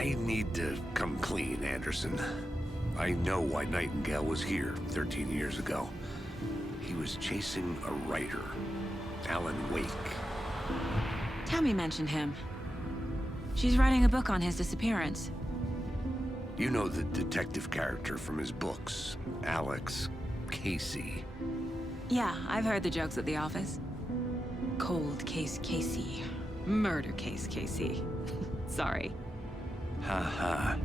I need to come clean, Anderson. I know why Nightingale was here 13 years ago. He was chasing a writer, Alan Wake. Tammy mentioned him. She's writing a book on his disappearance. You know the detective character from his books, Alex Casey. Yeah, I've heard the jokes at the office. Cold case Casey. Murder case Casey. Sorry. Haha.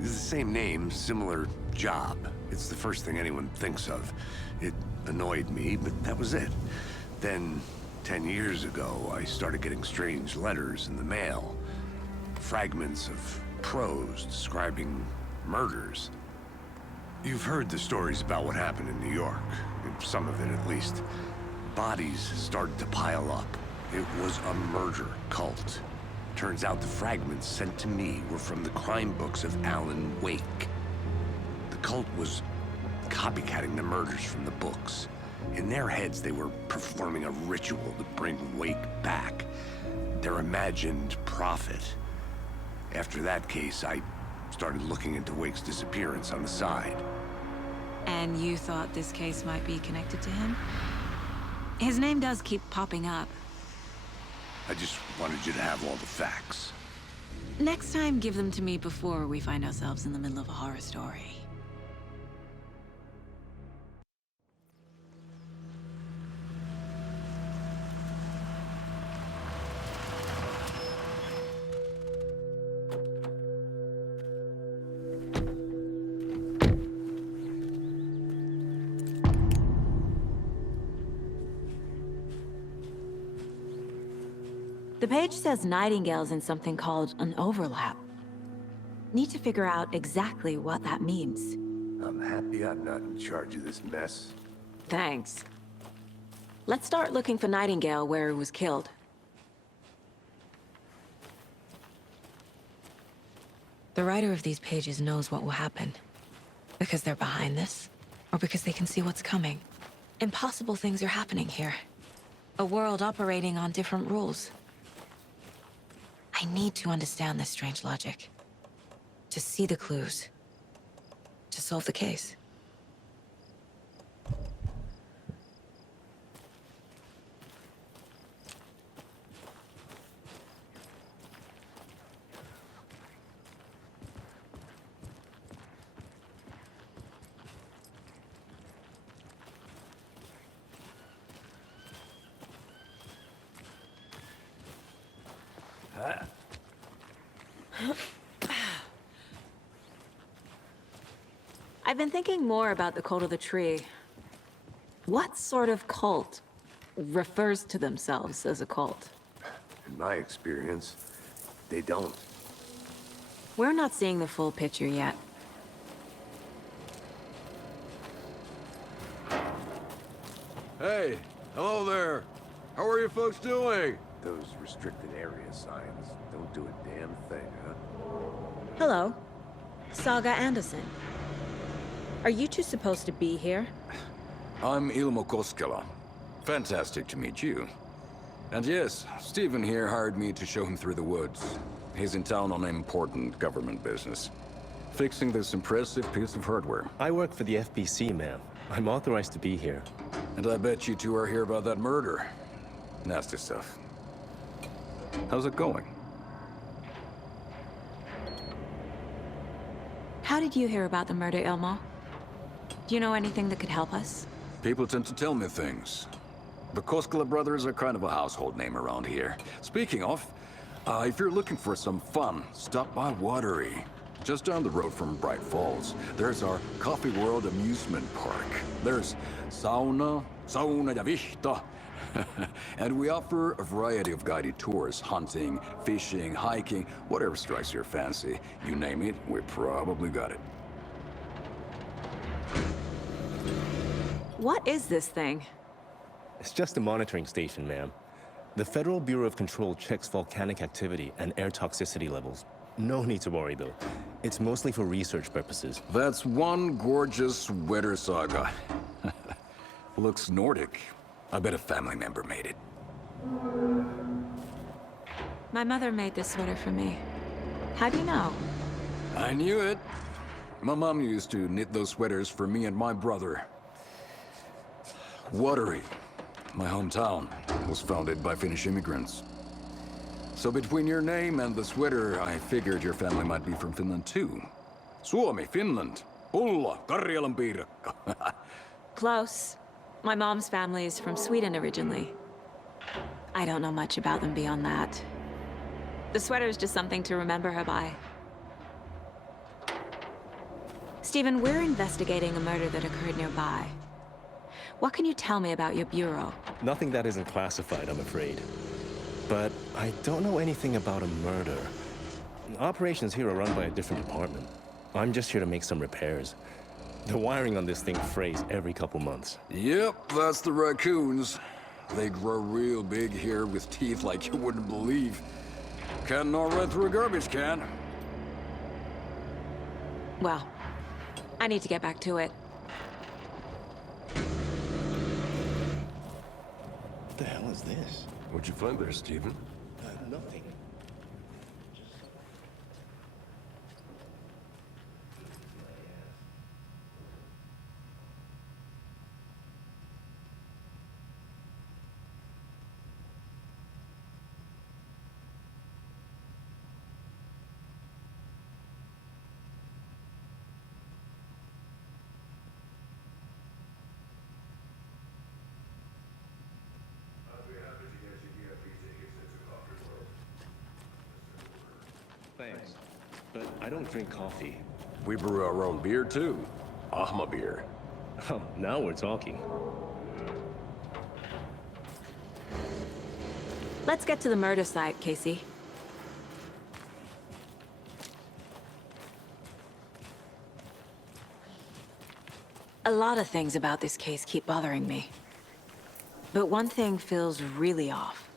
It's the same name, similar job. It's the first thing anyone thinks of. It annoyed me, but that was it. Then, 10 years ago, I started getting strange letters in the mail. Fragments of prose describing murders. You've heard the stories about what happened in New York. Some of it, at least. Bodies started to pile up. It was a murder cult. Turns out the fragments sent to me were from the crime books of Alan Wake. The cult was copycatting the murders from the books. In their heads, they were performing a ritual to bring Wake back. Their imagined prophet. After that case, I started looking into Wake's disappearance on the side. And you thought this case might be connected to him? His name does keep popping up. I just wanted you to have all the facts. Next time, give them to me before we find ourselves in the middle of a horror story. The page says Nightingale's in something called an overlap. Need to figure out exactly what that means. I'm happy I'm not in charge of this mess. Thanks. Let's start looking for Nightingale where he was killed. The writer of these pages knows what will happen. Because they're behind this, or because they can see what's coming. Impossible things are happening here. A world operating on different rules. I need to understand this strange logic. To see the clues. To solve the case. I've been thinking more about the cult of the tree. What sort of cult refers to themselves as a cult? In my experience, they don't. We're not seeing the full picture yet. Hey, hello there. How are you folks doing? Those restricted area signs don't do a damn thing, huh? Hello. Saga Anderson. Are you two supposed to be here? I'm Ilmo Koskela. Fantastic to meet you. And yes, Stephen here hired me to show him through the woods. He's in town on important government business. Fixing this impressive piece of hardware. I work for the FBC, ma'am. I'm authorized to be here. And I bet you two are here about that murder. Nasty stuff. How's it going? How did you hear about the murder, Ilmo? Do you know anything that could help us? People tend to tell me things. The Koskela brothers are kind of a household name around here. Speaking of, if you're looking for some fun, stop by Watery. Just down the road from Bright Falls, there's our Coffee World amusement park. There's sauna ja vihta. And we offer a variety of guided tours, hunting, fishing, hiking, whatever strikes your fancy. You name it, we probably got it. What is this thing? It's just a monitoring station, ma'am. The Federal Bureau of Control checks volcanic activity and air toxicity levels. No need to worry, though. It's mostly for research purposes. That's one gorgeous weather saga. Looks Nordic. I bet a family member made it. My mother made this sweater for me. How do you know? I knew it. My mom used to knit those sweaters for me and my brother. Watery, my hometown, was founded by Finnish immigrants. So between your name and the sweater, I figured your family might be from Finland too. Suomi, Finland. Pulla, Karjalan piirakka. Close. My mom's family is from Sweden originally. I don't know much about them beyond that. The sweater is just something to remember her by. Stephen, we're investigating a murder that occurred nearby. What can you tell me about your bureau? Nothing that isn't classified, I'm afraid. But I don't know anything about a murder. Operations here are run by a different department. I'm just here to make some repairs. The wiring on this thing frays every couple months. Yep, that's the raccoons. They grow real big here with teeth like you wouldn't believe. Can't gnaw right through a garbage can. Well, I need to get back to it. What the hell is this? What'd you find there, Stephen? Nothing. Thanks, but I don't drink coffee. We brew our own beer, too. Ahma beer. Oh, now we're talking. Let's get to the murder site, Casey. A lot of things about this case keep bothering me. But one thing feels really off.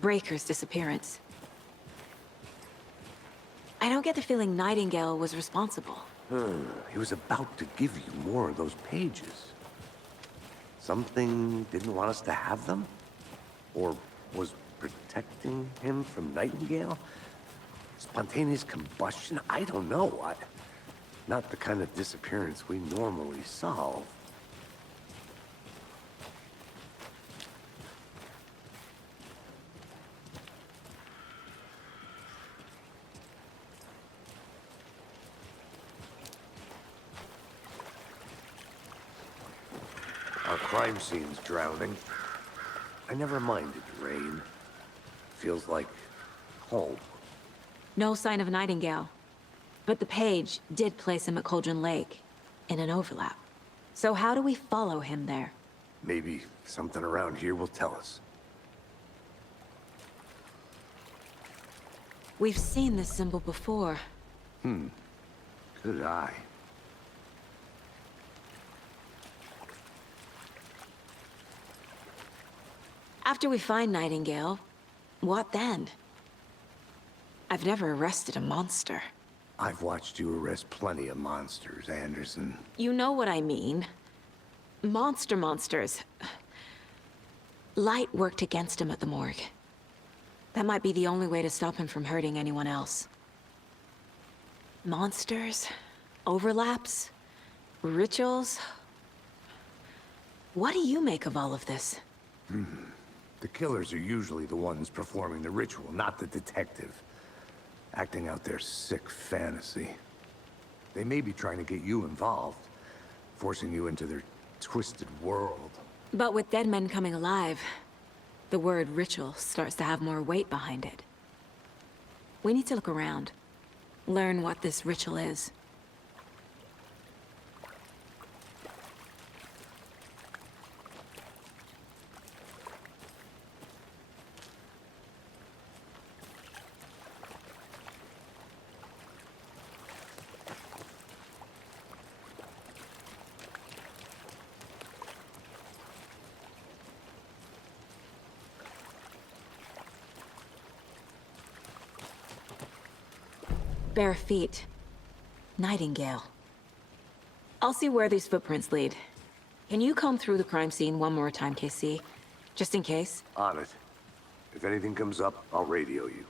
Breaker's disappearance. I don't get the feeling Nightingale was responsible. He was about to give you more of those pages. Something didn't want us to have them? Or was protecting him from Nightingale? Spontaneous combustion? I don't know. Not the kind of disappearance we normally solve. Our crime scene's drowning. I never minded rain. Feels like home. No sign of Nightingale. But the page did place him at Cauldron Lake, in an overlap. So how do we follow him there? Maybe something around here will tell us. We've seen this symbol before. Good eye. After we find Nightingale, what then? I've never arrested a monster. I've watched you arrest plenty of monsters, Anderson. You know what I mean. Monsters. Light worked against him at the morgue. That might be the only way to stop him from hurting anyone else. Monsters? Overlaps? Rituals? What do you make of all of this? The killers are usually the ones performing the ritual, not the detective. Acting out their sick fantasy. They may be trying to get you involved, forcing you into their twisted world. But with dead men coming alive, the word ritual starts to have more weight behind it. We need to look around, learn what this ritual is. Bare feet. Nightingale. I'll see where these footprints lead. Can you comb through the crime scene one more time, KC? Just in case? On it. If anything comes up, I'll radio you.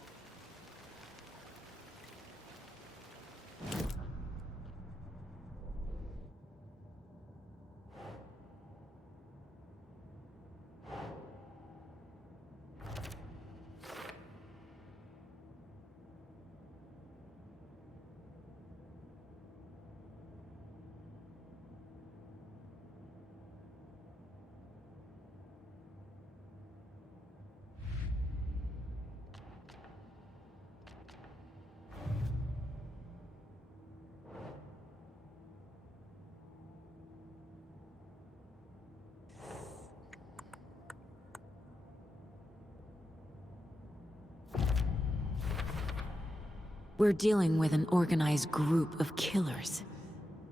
We're dealing with an organized group of killers,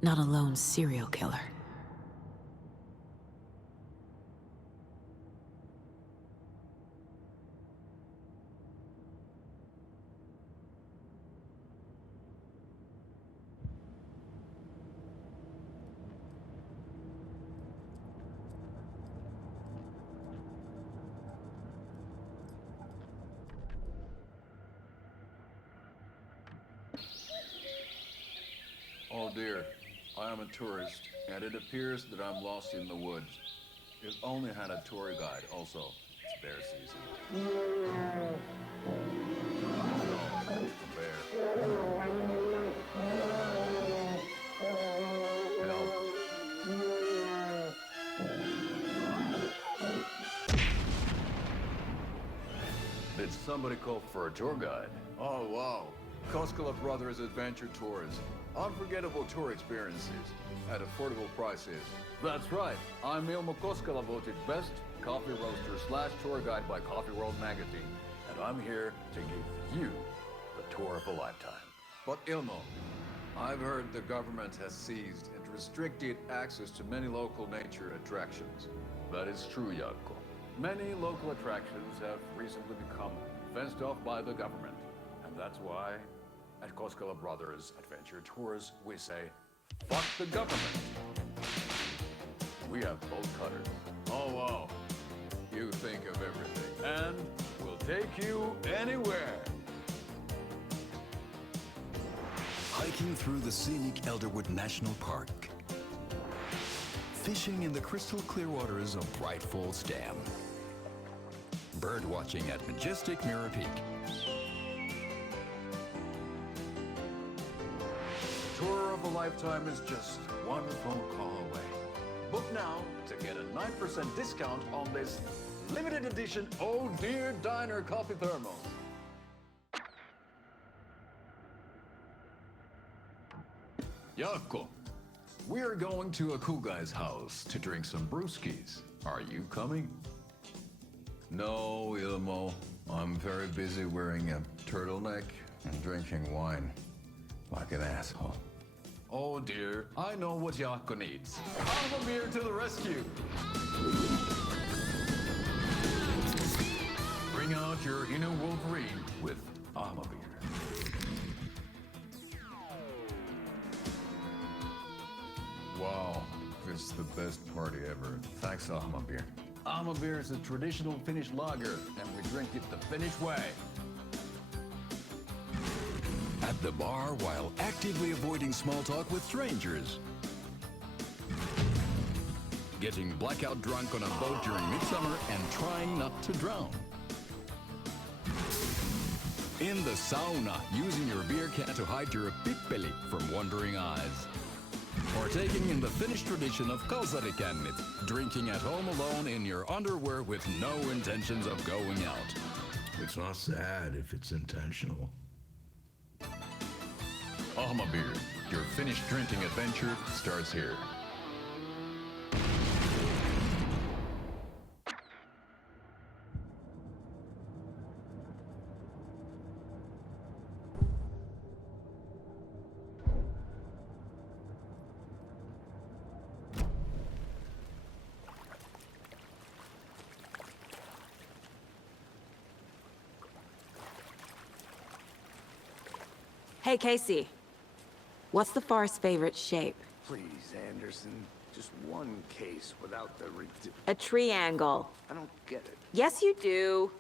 not a lone serial killer. Oh dear, I am a tourist, and it appears that I'm lost in the woods. If only had a tour guide also. It's bear season. No, a bear. Help. Did somebody call for a tour guide? Oh wow. Koskela Brothers Adventure Tours. Unforgettable tour experiences at affordable prices. That's right. I'm Ilmo Koskela, voted best coffee roaster / tour guide by Coffee World magazine. And I'm here to give you the tour of a lifetime. But Ilmo, I've heard the government has seized and restricted access to many local nature attractions. That is true, Jaakko. Many local attractions have recently become fenced off by the government. And that's why at Koskela Brothers Adventure Tours, we say, fuck the government. We have bolt cutters. Oh, wow. You think of everything. And we'll take you anywhere. Hiking through the scenic Elderwood National Park. Fishing in the crystal clear waters of Bright Falls Dam. Bird watching at majestic Mirror Peak. Tour of a lifetime is just one phone call away. Book now to get a 9% discount on this limited edition Oh Dear Diner coffee thermos. Jaakko, we're going to a cool guy's house to drink some brewskis. Are you coming? No, Ilmo. I'm very busy wearing a turtleneck and drinking wine like an asshole. Oh dear, I know what Jaakko needs. I'm a beer to the rescue. Bring out your inner Wolverine with Alma beer. Wow, this is the best party ever. Thanks, Alma beer. Alma beer is a traditional Finnish lager, and we drink it the Finnish way. At the bar while actively avoiding small talk with strangers. Getting blackout drunk on a boat during midsummer and trying not to drown. In the sauna, using your beer can to hide your pippeli from wandering eyes. Partaking in the Finnish tradition of kalsarikännit, drinking at home alone in your underwear with no intentions of going out. It's not sad if it's intentional. Alma beer, your Finnish drinking adventure starts here. Hey, Casey. What's the far's favorite shape? Please, Anderson. Just one case without the A triangle. I don't get it. Yes, you do.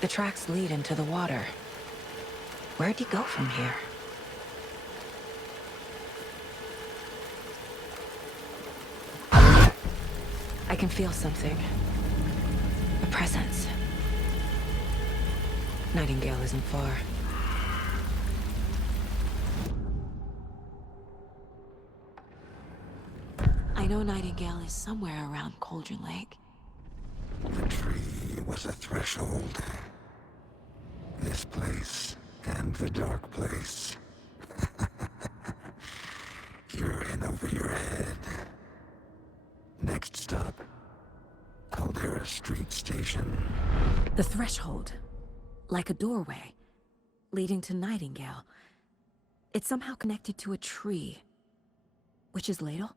The tracks lead into the water. Where'd he go from here? I can feel something. A presence. Nightingale isn't far. I know Nightingale is somewhere around Cauldron Lake. The tree was a threshold. This place and the dark place. You're in over your head. Next stop, Caldera Street Station. The threshold. Like a doorway. Leading to Nightingale. It's somehow connected to a tree. Witch's Ladle?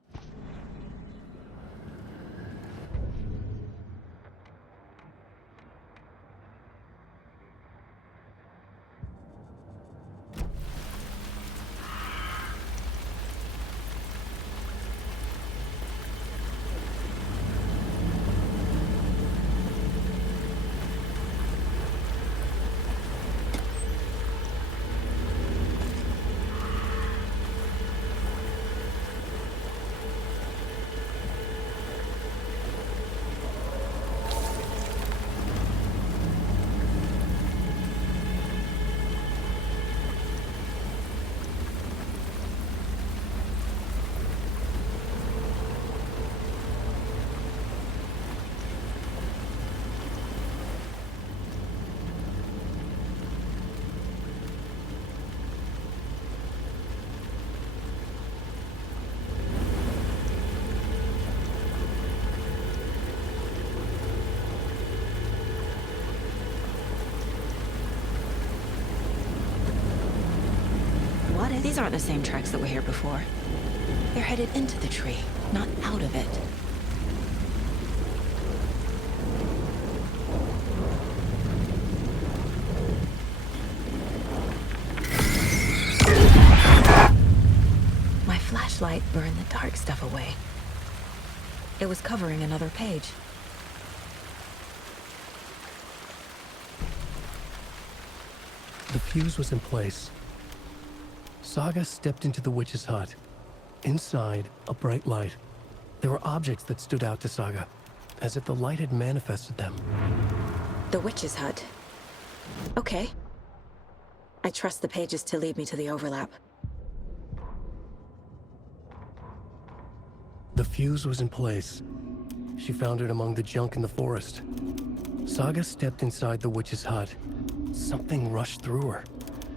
These aren't the same tracks that were here before. They're headed into the tree, not out of it. My flashlight burned the dark stuff away. It was covering another page. The fuse was in place. Saga stepped into the witch's hut. Inside, a bright light. There were objects that stood out to Saga, as if the light had manifested them. The witch's hut. Okay. I trust the pages to lead me to the overlap. The fuse was in place. She found it among the junk in the forest. Saga stepped inside the witch's hut. Something rushed through her.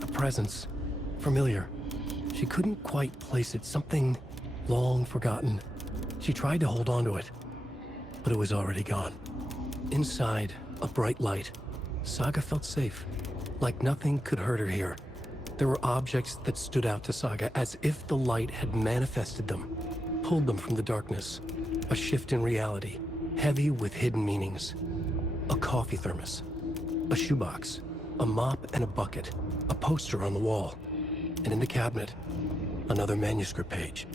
A presence. Familiar. She couldn't quite place it. Something long forgotten. She tried to hold on to it, but it was already gone. Inside, a bright light. Saga felt safe. Like nothing could hurt her here. There were objects that stood out to Saga as if the light had manifested them, pulled them from the darkness. A shift in reality, heavy with hidden meanings. A coffee thermos, a shoebox, a mop and a bucket, a poster on the wall, and in the cabinet, another manuscript page.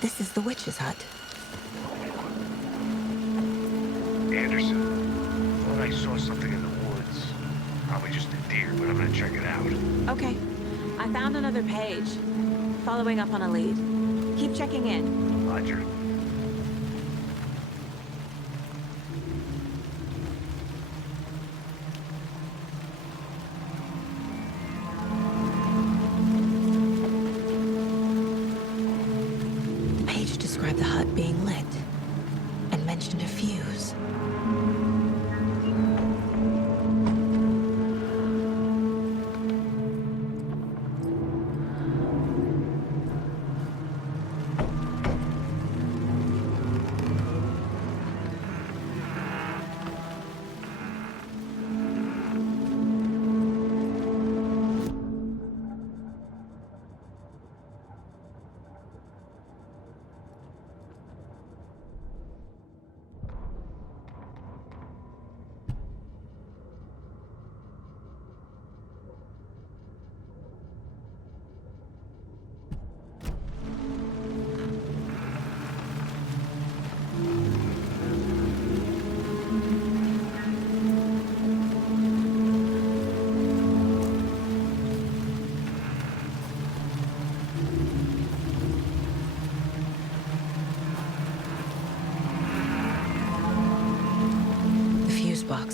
This is the witch's hut. Anderson. Thought I saw something in the woods. Probably just a deer, but I'm gonna check it out. Okay. I found another page. Following up on a lead. Keep checking in. Roger. The page described the hut being lit and mentioned a fuse.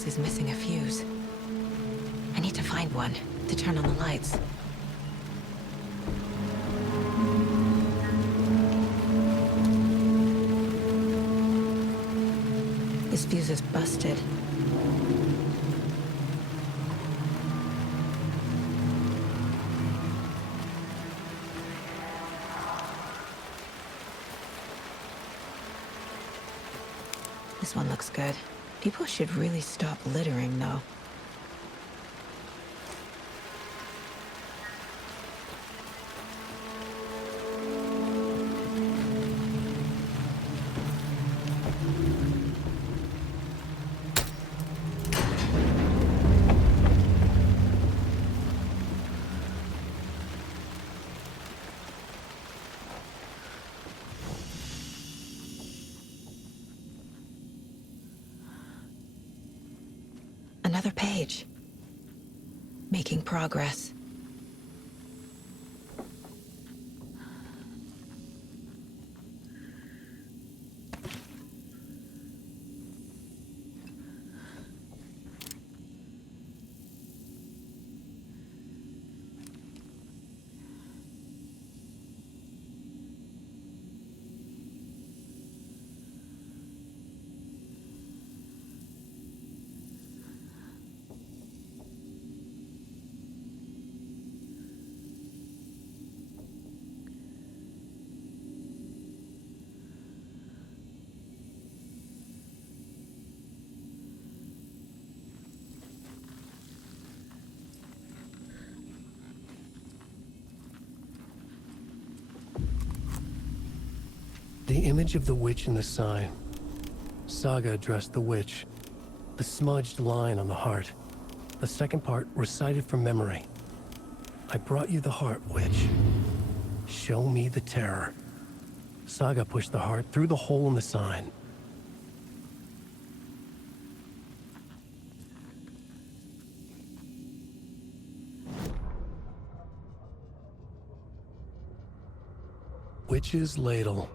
house is missing a fuse. I need to find one to turn on the lights. This fuse is busted. This one looks good. People should really stop littering, though. Another page. Making progress. The image of the witch in the sign. Saga addressed the witch. The smudged line on the heart. The second part recited from memory. I brought you the heart, witch. Show me the terror. Saga pushed the heart through the hole in the sign. Witch's ladle.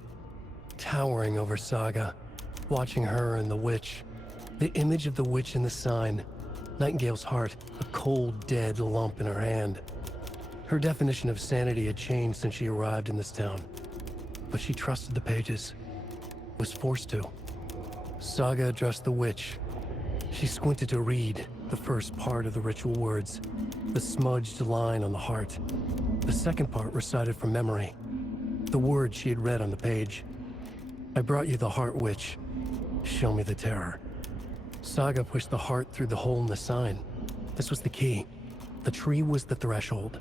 Towering over Saga, watching her and the witch. The image of the witch in the sign. Nightingale's heart, a cold, dead lump in her hand. Her definition of sanity had changed since she arrived in this town. But she trusted the pages. Was forced to. Saga addressed the witch. She squinted to read the first part of the ritual words. The smudged line on the heart. The second part recited from memory. The words she had read on the page. I brought you the heart, witch. Show me the terror. Saga pushed the heart through the hole in the sign. This was the key. The tree was the threshold.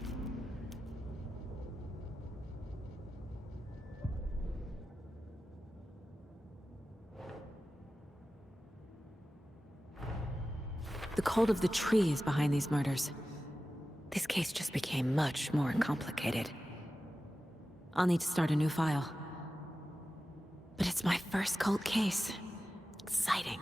The cult of the tree is behind these murders. This case just became much more complicated. I'll need to start a new file. But it's my first cult case. Exciting.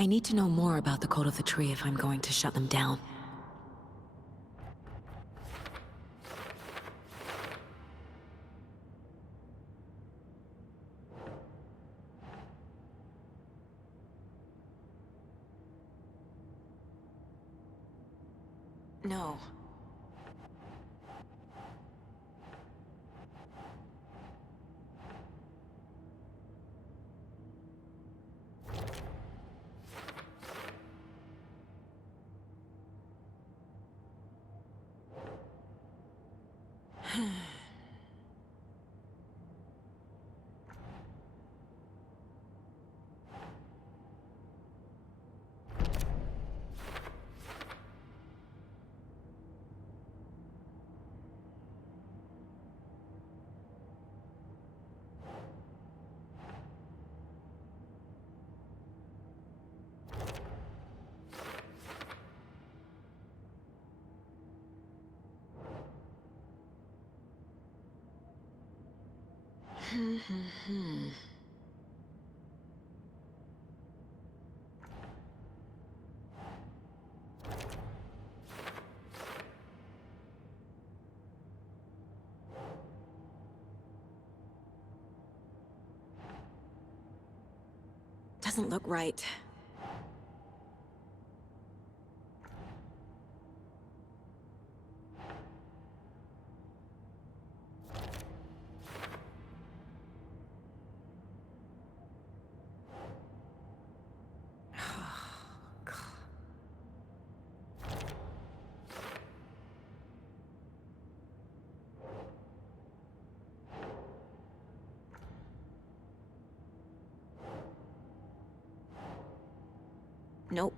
I need to know more about the Code of the Tree if I'm going to shut them down. No. Doesn't look right. Nope.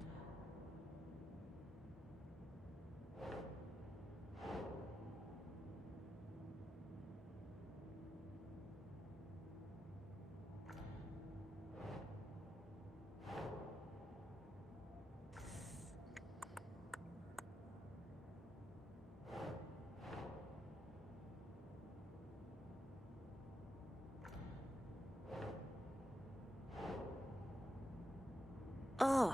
Ugh.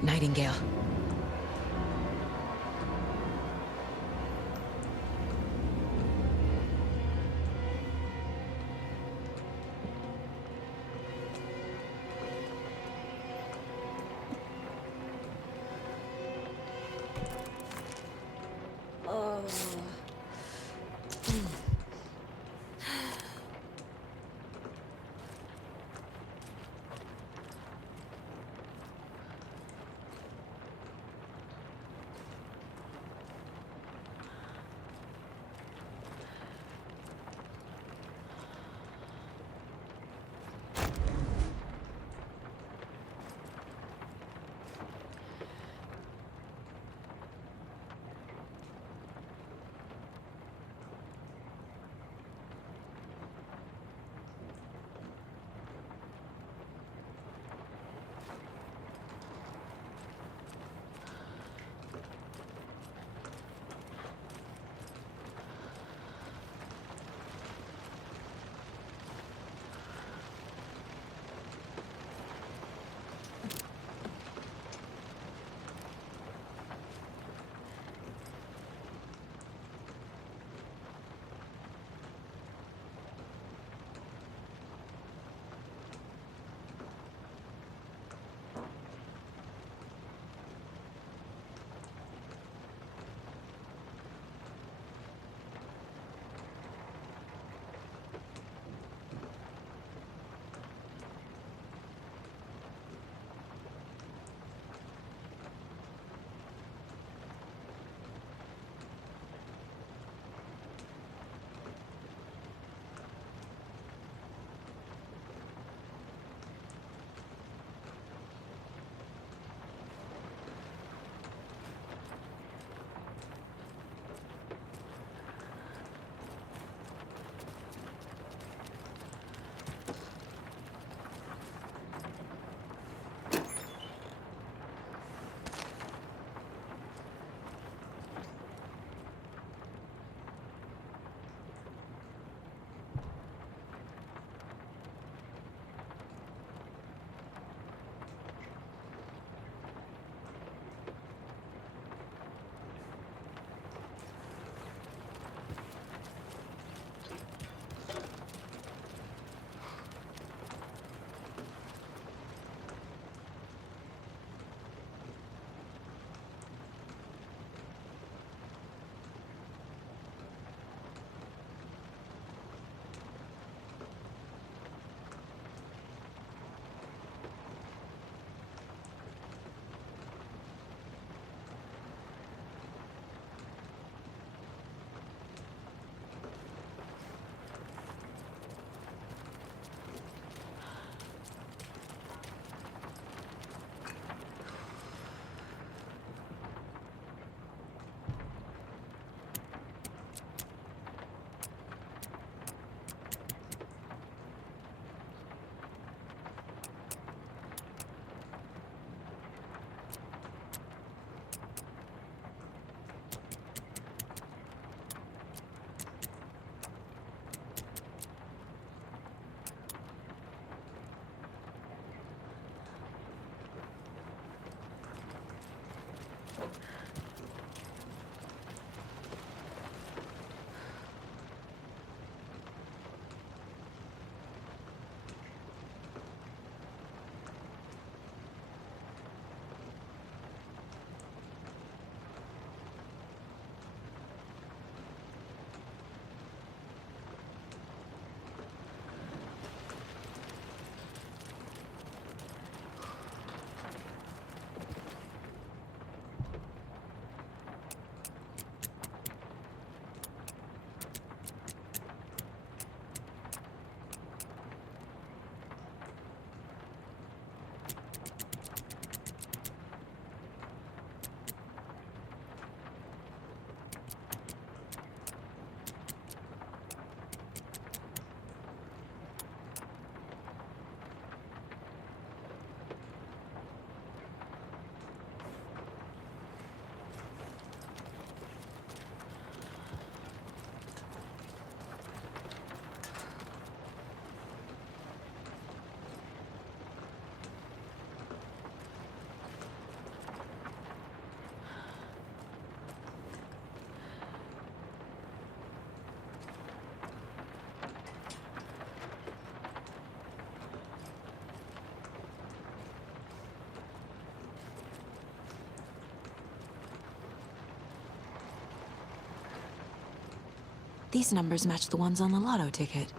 White Nightingale. These numbers match the ones on the lotto ticket.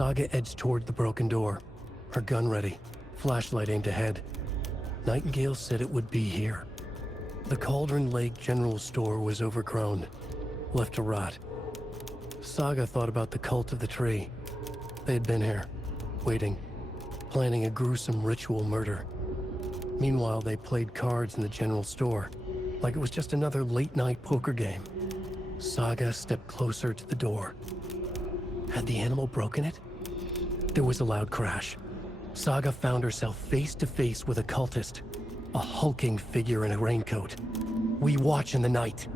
Saga edged toward the broken door, her gun ready, flashlight aimed ahead. Nightingale said it would be here. The Cauldron Lake General Store was overgrown, left to rot. Saga thought about the cult of the tree. They had been here, waiting, planning a gruesome ritual murder. Meanwhile, they played cards in the general store, like it was just another late-night poker game. Saga stepped closer to the door. Had the animal broken it? There was a loud crash. Saga found herself face to face with a cultist, a hulking figure in a raincoat. We watch in the night,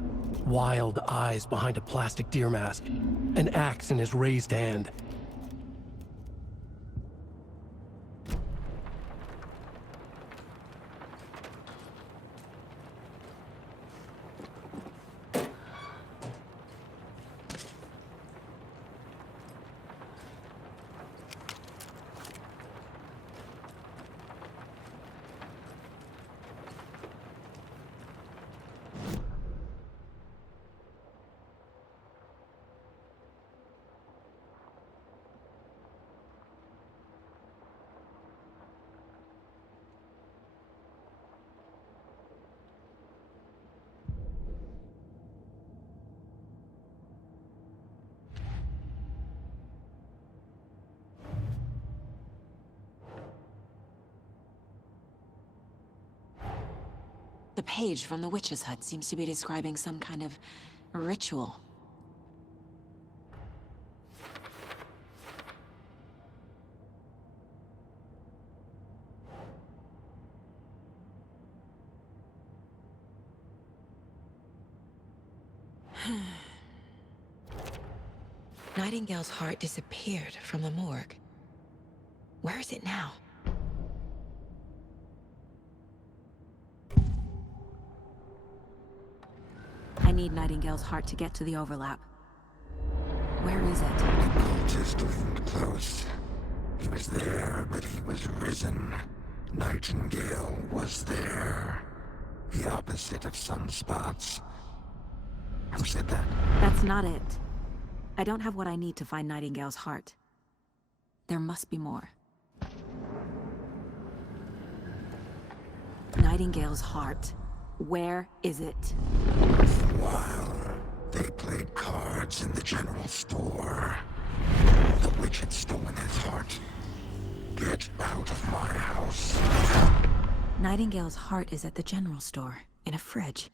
wild eyes behind a plastic deer mask, an axe in his raised hand. The page from the witch's hut seems to be describing some kind of ritual. Nightingale's heart disappeared from the morgue. Where is it now? I need Nightingale's heart to get to the overlap. Where is it? The cultist leaned close. He was there, but he was risen. Nightingale was there. The opposite of sunspots. Who said that? That's not it. I don't have what I need to find Nightingale's heart. There must be more. Nightingale's heart. Where is it? While they played cards in the general store, the witch had stolen his heart. Get out of my house. Nightingale's heart is at the general store, in a fridge.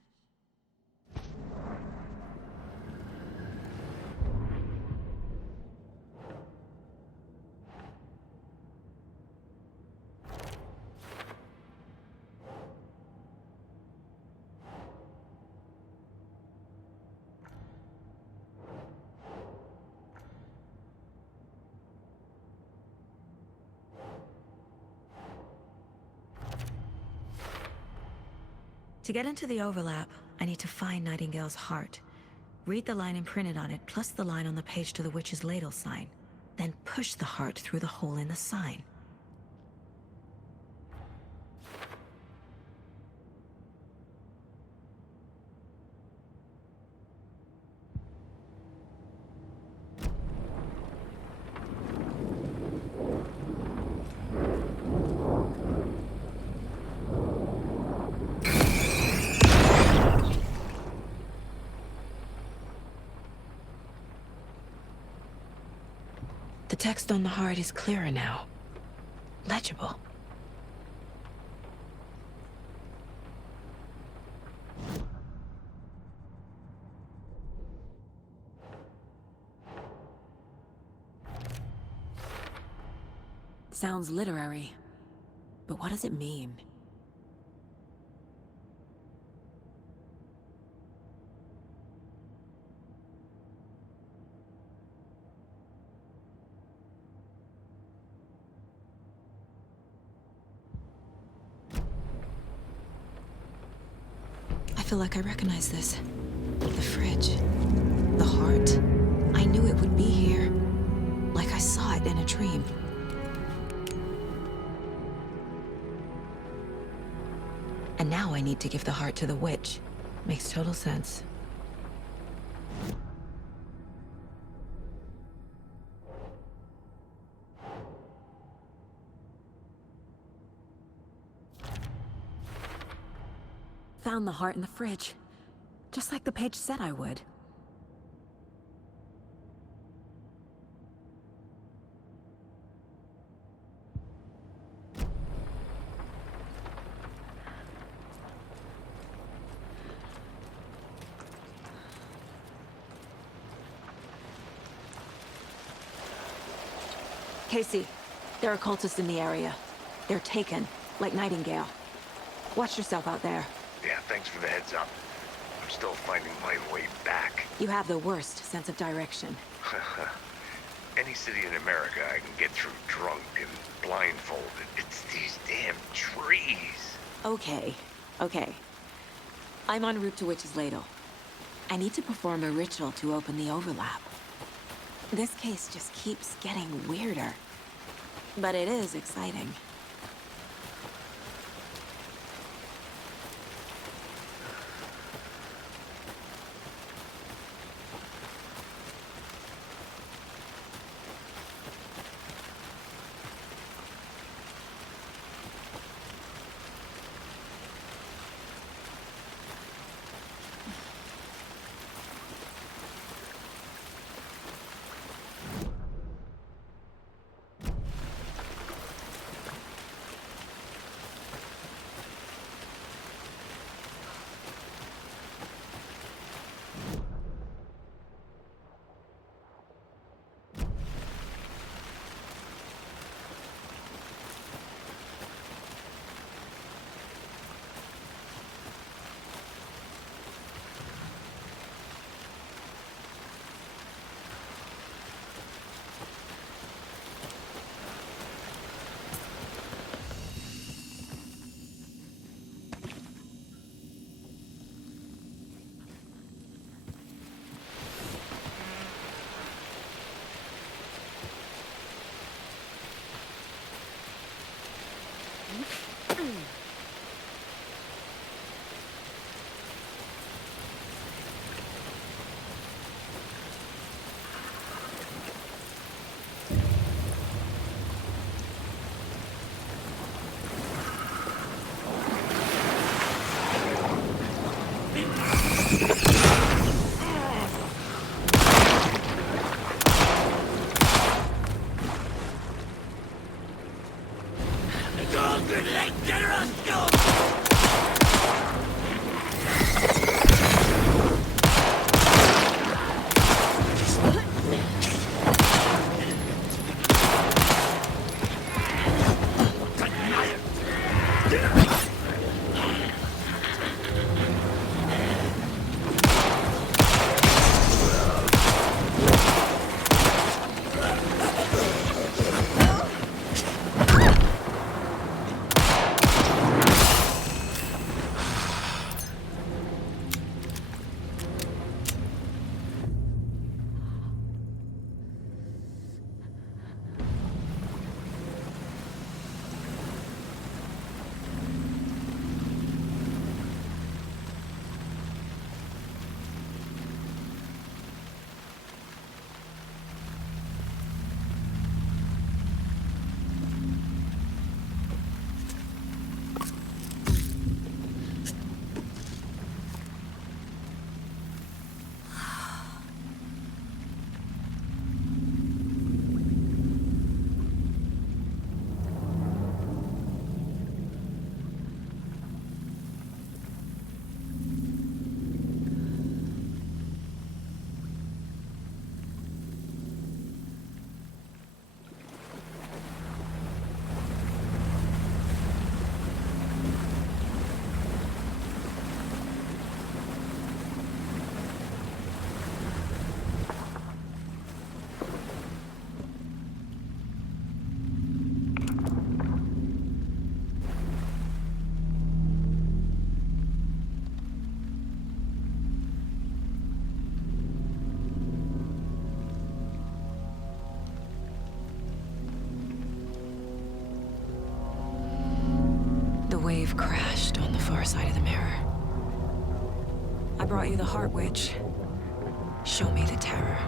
To get into the overlap, I need to find Nightingale's heart. Read the line imprinted on it, plus the line on the page to the witch's ladle sign. Then push the heart through the hole in the sign. The text on the heart is clearer now. Legible. Sounds literary. But what does it mean? I feel like I recognize this. The fridge. The heart. I knew it would be here. Like I saw it in a dream. And now I need to give the heart to the witch. Makes total sense. Found the heart in the fridge. Just like the page said I would. Casey, there are cultists in the area. They're taken, like Nightingale. Watch yourself out there. Yeah, thanks for the heads up. I'm still finding my way back. You have the worst sense of direction. Any city in America I can get through drunk and blindfolded. It's these damn trees. Okay, okay. I'm en route to Witch's Ladle. I need to perform a ritual to open the overlap. This case just keeps getting weirder. But it is exciting. The wave crashed on the far side of the mirror. I brought you the Heart Witch. Show me the terror.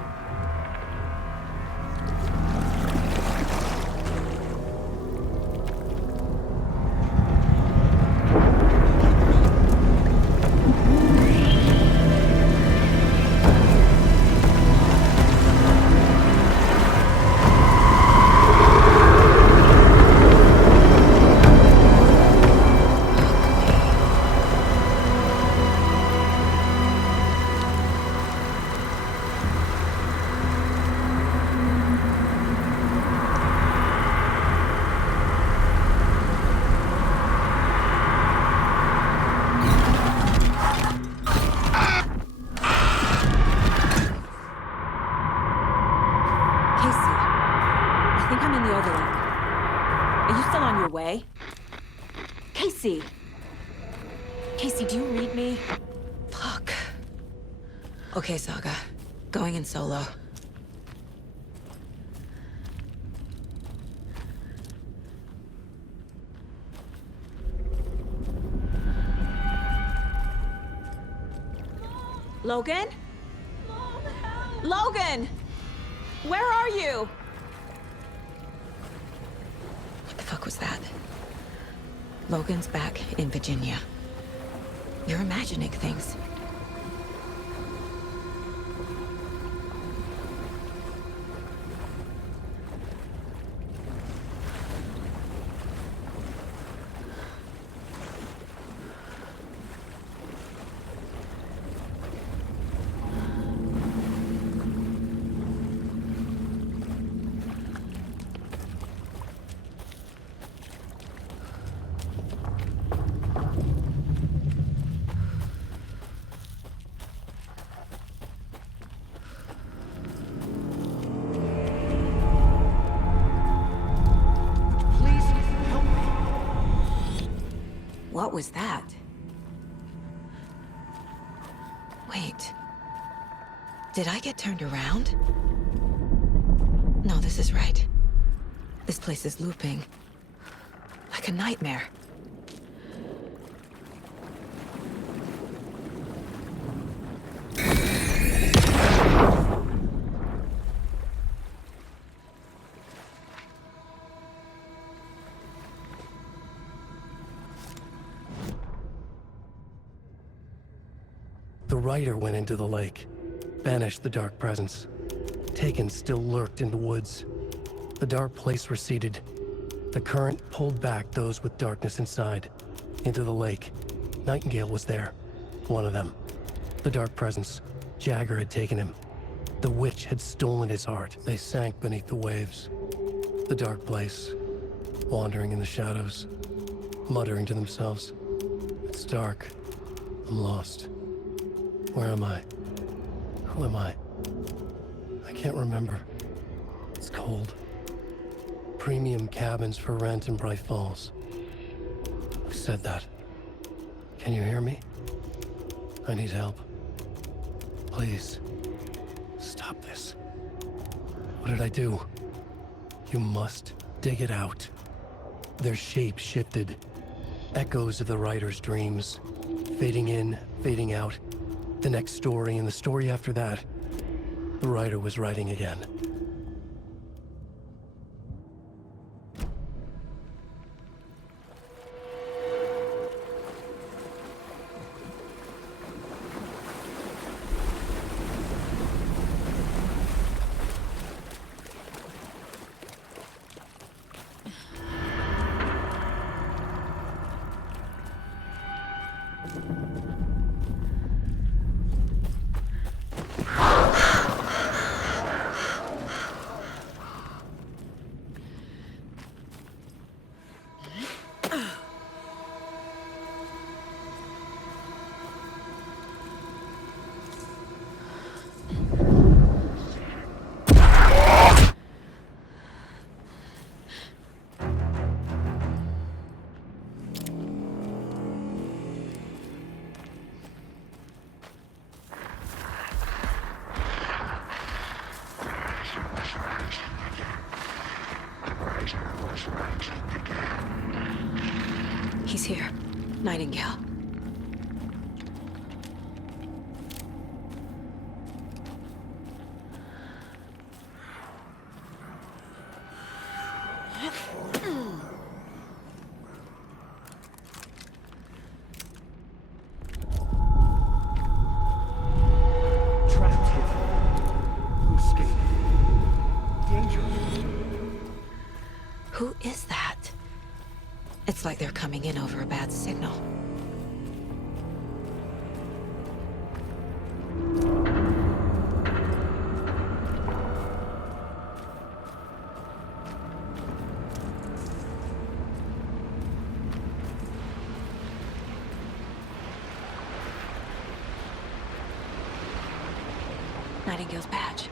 Way? Casey! Casey, do you read me? Fuck. Okay, Saga. Going in solo. Logan? Mom, help! Logan! Where are you? What the fuck was that? Logan's back in Virginia. You're imagining things. What was that? Wait. Did I get turned around? No, this is right. This place is looping. Like a nightmare. The rider went into the lake, banished the dark presence. Taken still lurked in the woods. The dark place receded, The current pulled back those with darkness inside, into the lake. Nightingale was there, one of them. The dark presence. Jagger had taken him. The witch had stolen his heart. They sank beneath the waves. The dark place, wandering in the shadows, muttering to themselves. It's dark. I'm lost. Where am I? Who am I? I can't remember. It's cold. Premium cabins for rent in Bright Falls. Who said that? Can you hear me? I need help. Please. Stop this. What did I do? You must dig it out. Their shape shifted. Echoes of the writer's dreams. Fading in, fading out. The next story and the story after that. The writer was writing again. He's here. Nightingale. Trapped here. Who escaped? Danger. Who is that? It's like they're coming in over a bad signal. Nightingale's badge.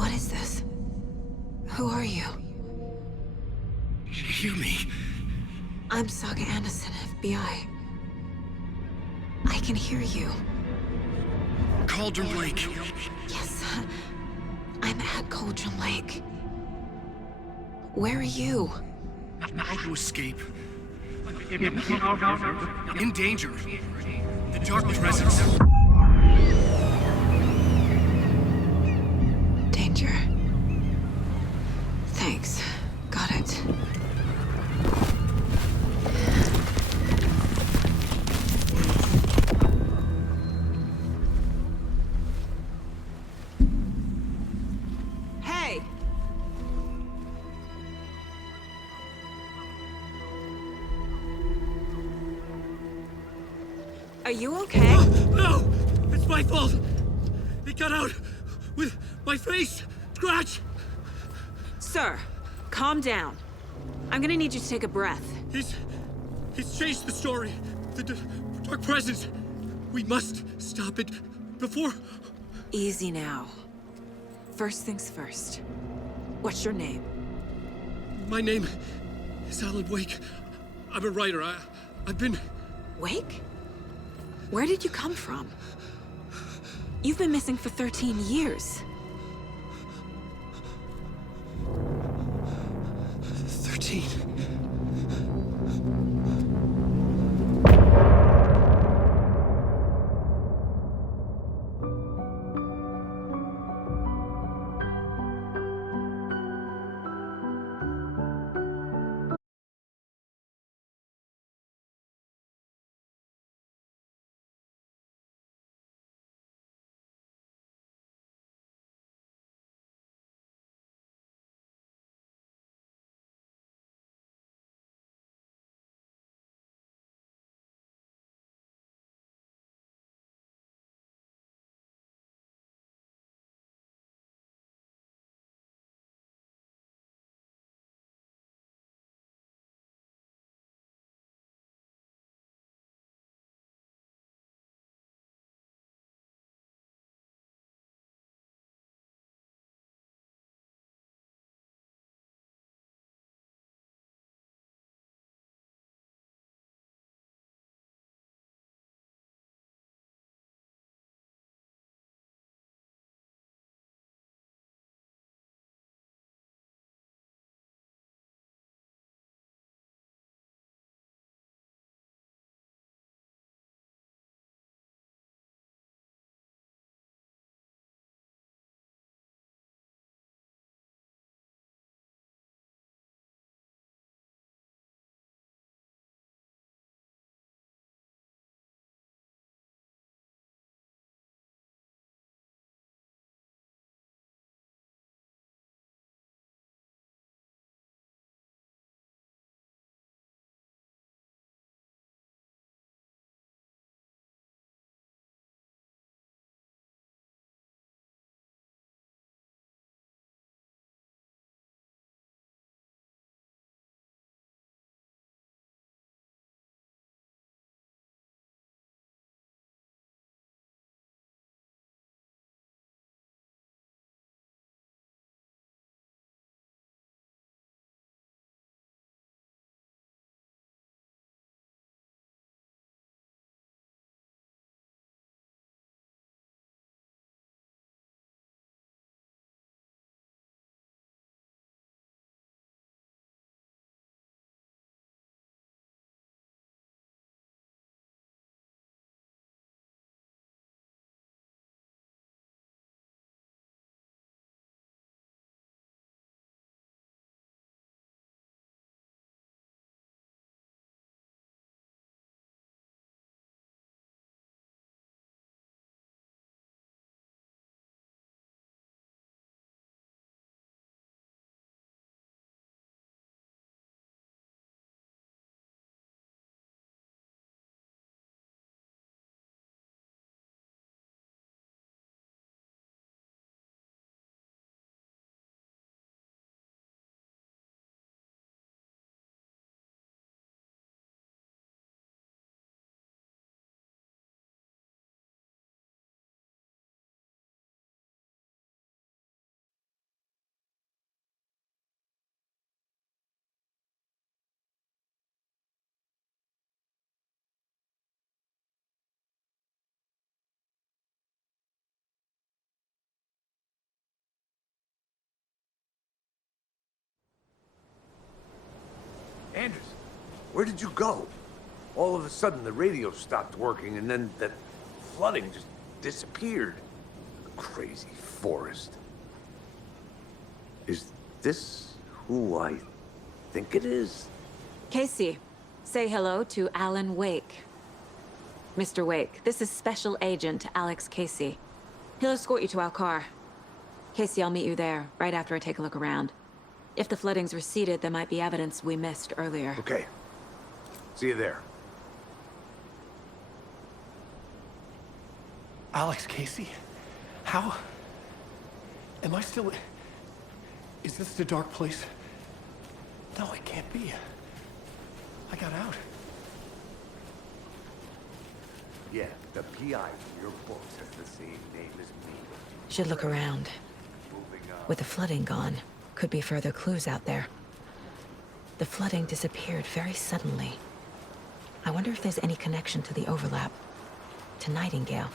What is this? Who are you? Hear me. I'm Saga Anderson, FBI. I can hear you. Cauldron Lake. Yes, I'm at Cauldron Lake. Where are you? How to escape. In danger. The Dark Presence. Danger. Thanks. Got it. Hey! Are you okay? No! It's my fault! It got out with my face! Scratch! Sir, calm down. I'm gonna need you to take a breath. He's changed the story. The Dark Presence. We must stop it before... Easy now. First things first. What's your name? My name is Alan Wake. I'm a writer. I've been... Wake? Where did you come from? You've been missing for 13 years. 13. Sanders, where did you go? All of a sudden, the radio stopped working, and then that flooding just disappeared. Crazy forest. Is this who I think it is? Casey, say hello to Alan Wake. Mr. Wake, this is Special Agent Alex Casey. He'll escort you to our car. Casey, I'll meet you there, right after I take a look around. If the flooding's receded, there might be evidence we missed earlier. Okay. See you there. Alex Casey? How? Am I still... Is this the dark place? No, it can't be. I got out. Yeah, the PI in your books has the same name as me. Should look around. Moving on. With the flooding gone, could be further clues out there. The flooding disappeared very suddenly. I wonder if there's any connection to the overlap. To Nightingale.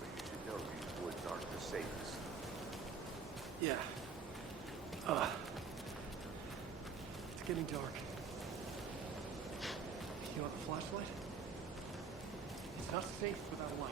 But you should know these woods aren't the safest. Yeah. It's getting dark. You want a flashlight? It's not safe without a light.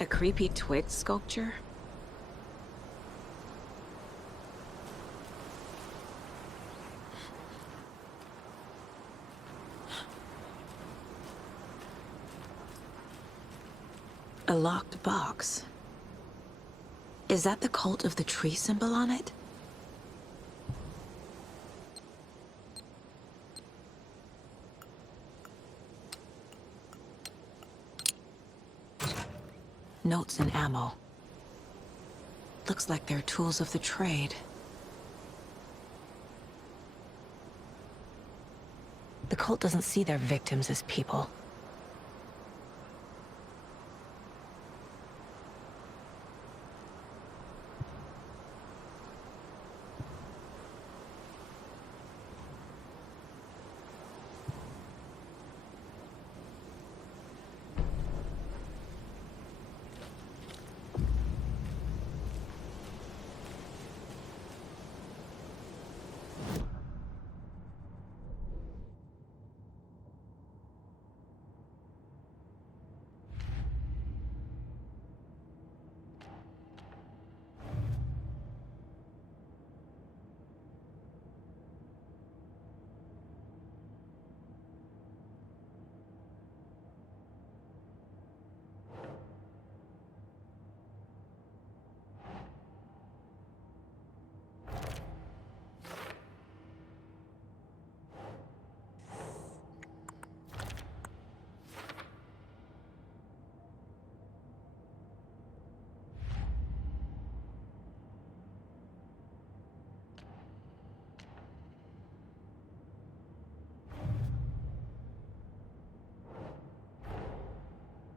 A creepy twig sculpture? A locked box. Is that the cult of the tree symbol on it? Notes and ammo. Looks like they're tools of the trade. The cult doesn't see their victims as people.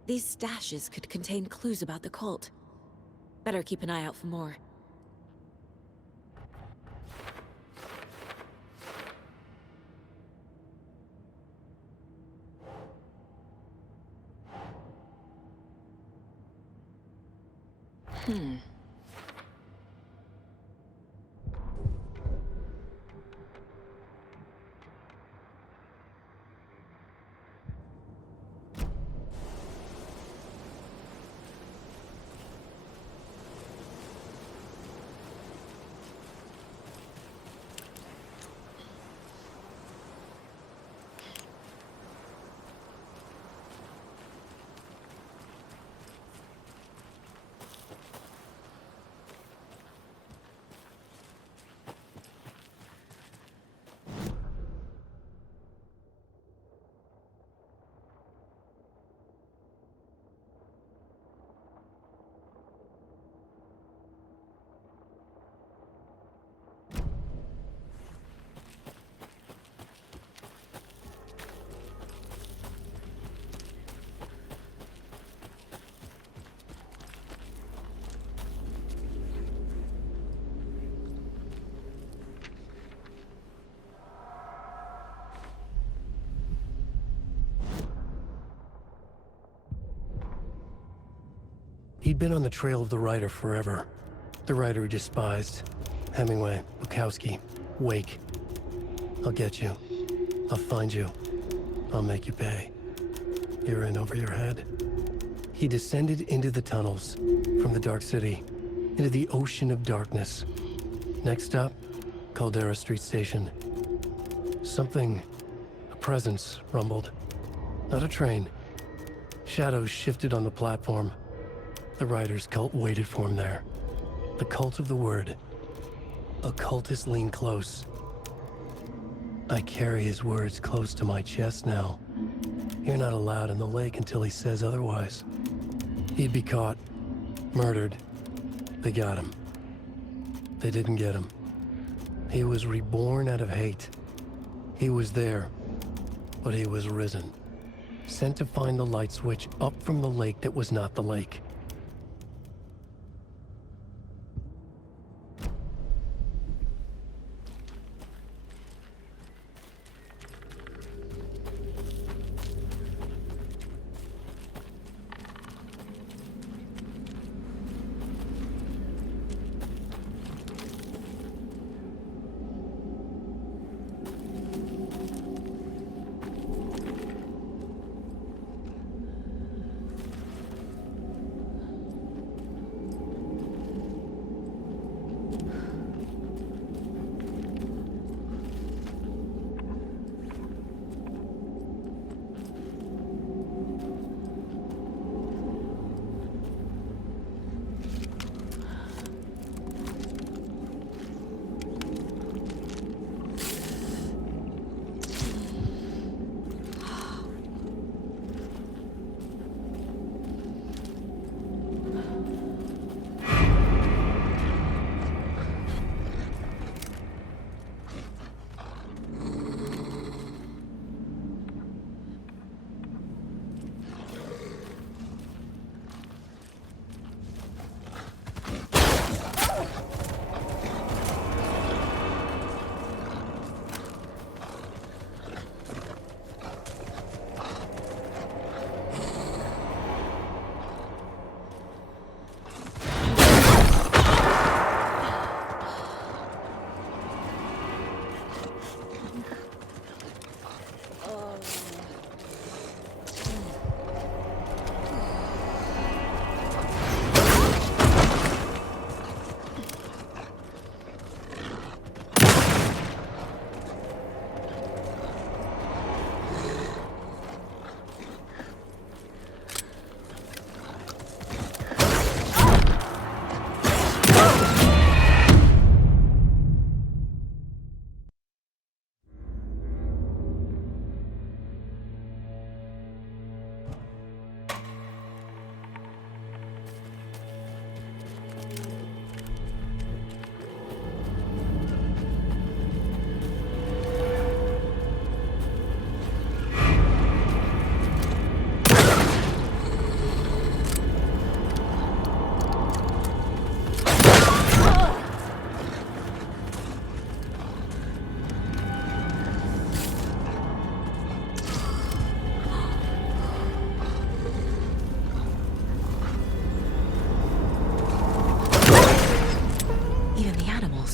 These stashes could contain clues about the cult. Better keep an eye out for more. He'd been on the trail of the writer forever. The writer he despised. Hemingway, Bukowski, Wake. I'll get you. I'll find you. I'll make you pay. You're in over your head. He descended into the tunnels, from the Dark City, into the ocean of darkness. Next stop, Caldera Street Station. Something, a presence, rumbled. Not a train. Shadows shifted on the platform. The writer's cult waited for him there. The cult of the word. Occultists lean close. I carry his words close to my chest now. You're not allowed in the lake until he says otherwise. He'd be caught, murdered. They got him. They didn't get him. He was reborn out of hate. He was there, but he was risen. Sent to find the light switch up from the lake that was not the lake.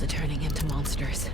Are turning into monsters.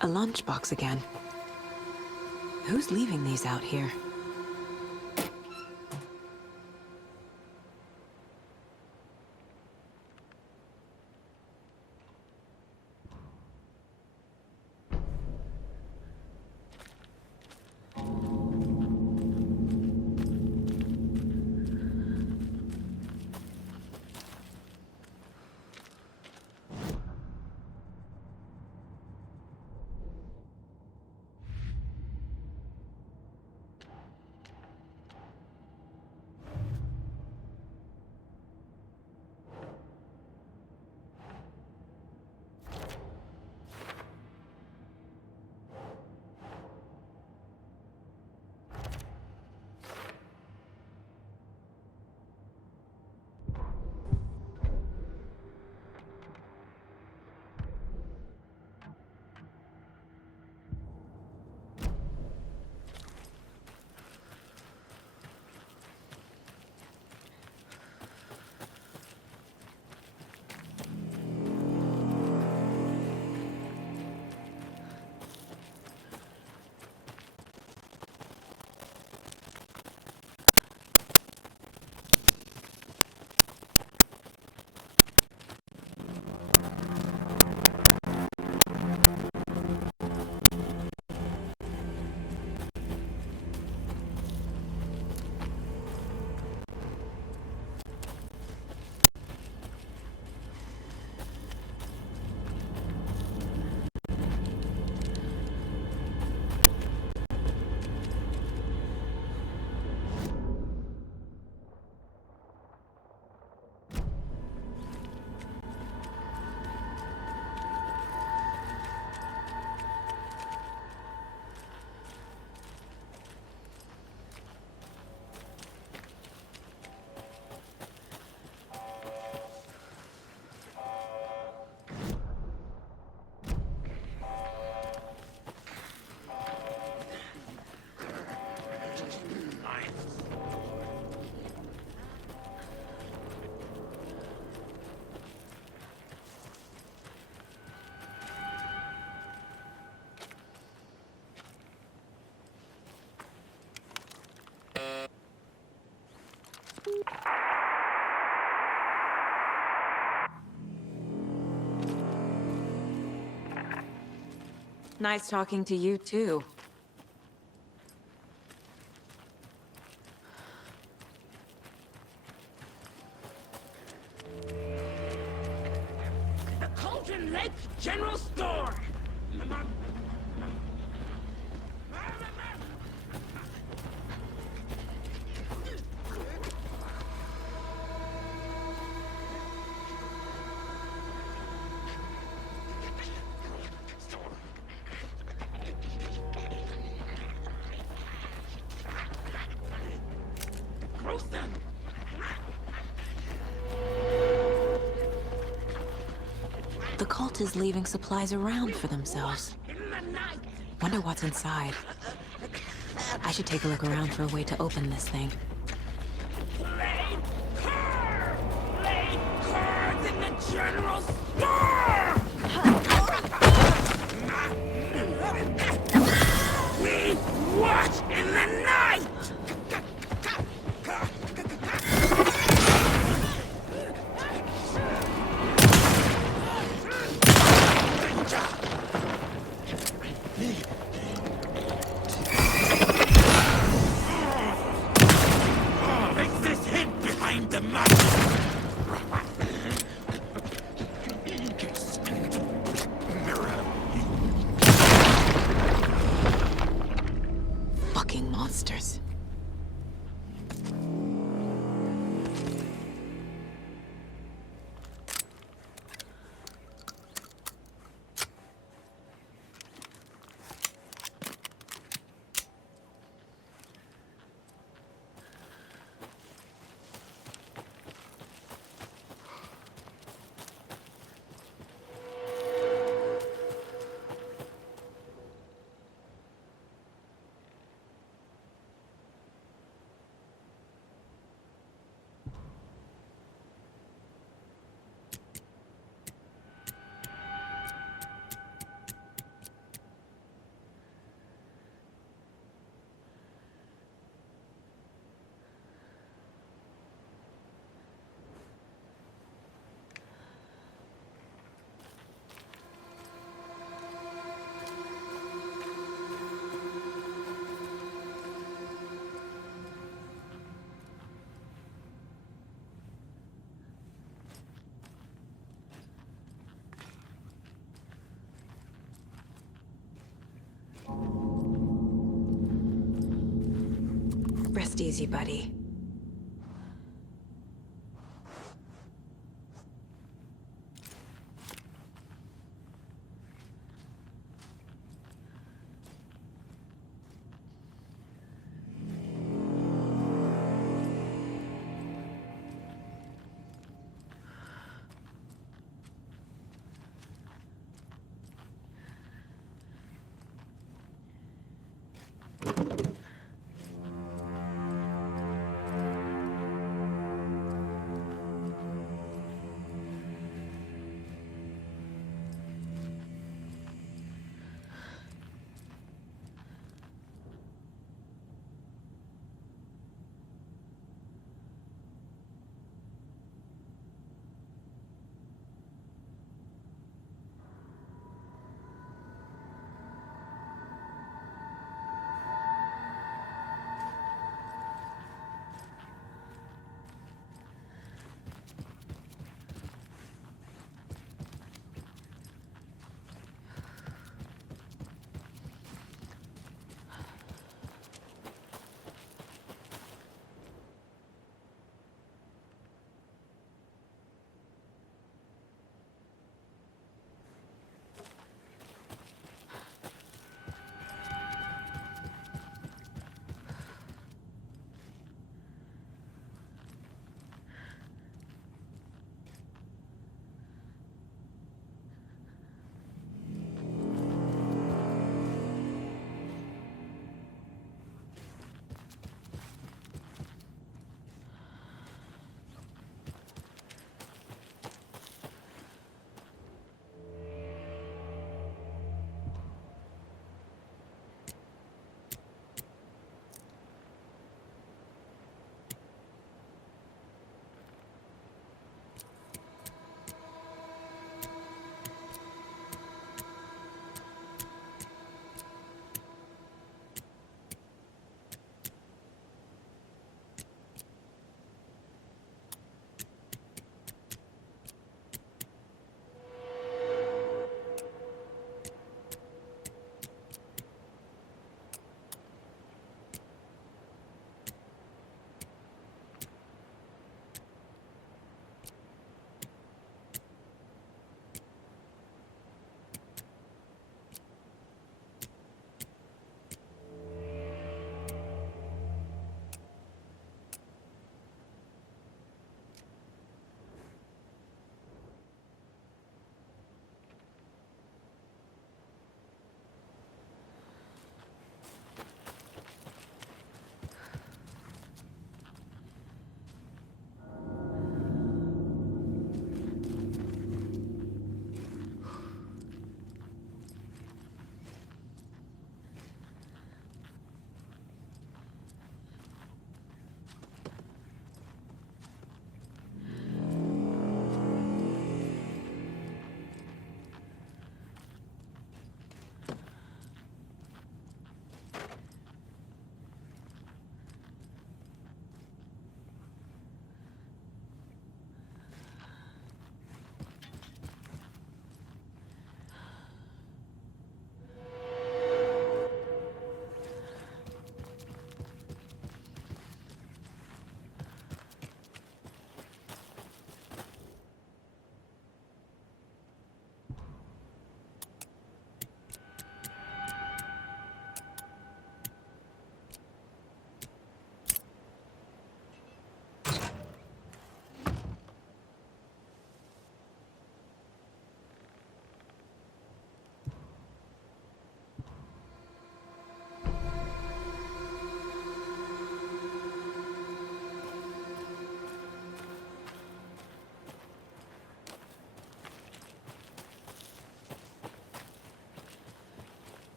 A lunchbox again. Who's leaving these out here? Nice talking to you, too. The Cauldron Lake General Store! The cult is leaving supplies around for themselves. Wonder what's inside. I should take a look around for a way to open this thing. Played cards in the General Store! We watch in the night! Exist hid behind the mask! Rest easy, buddy.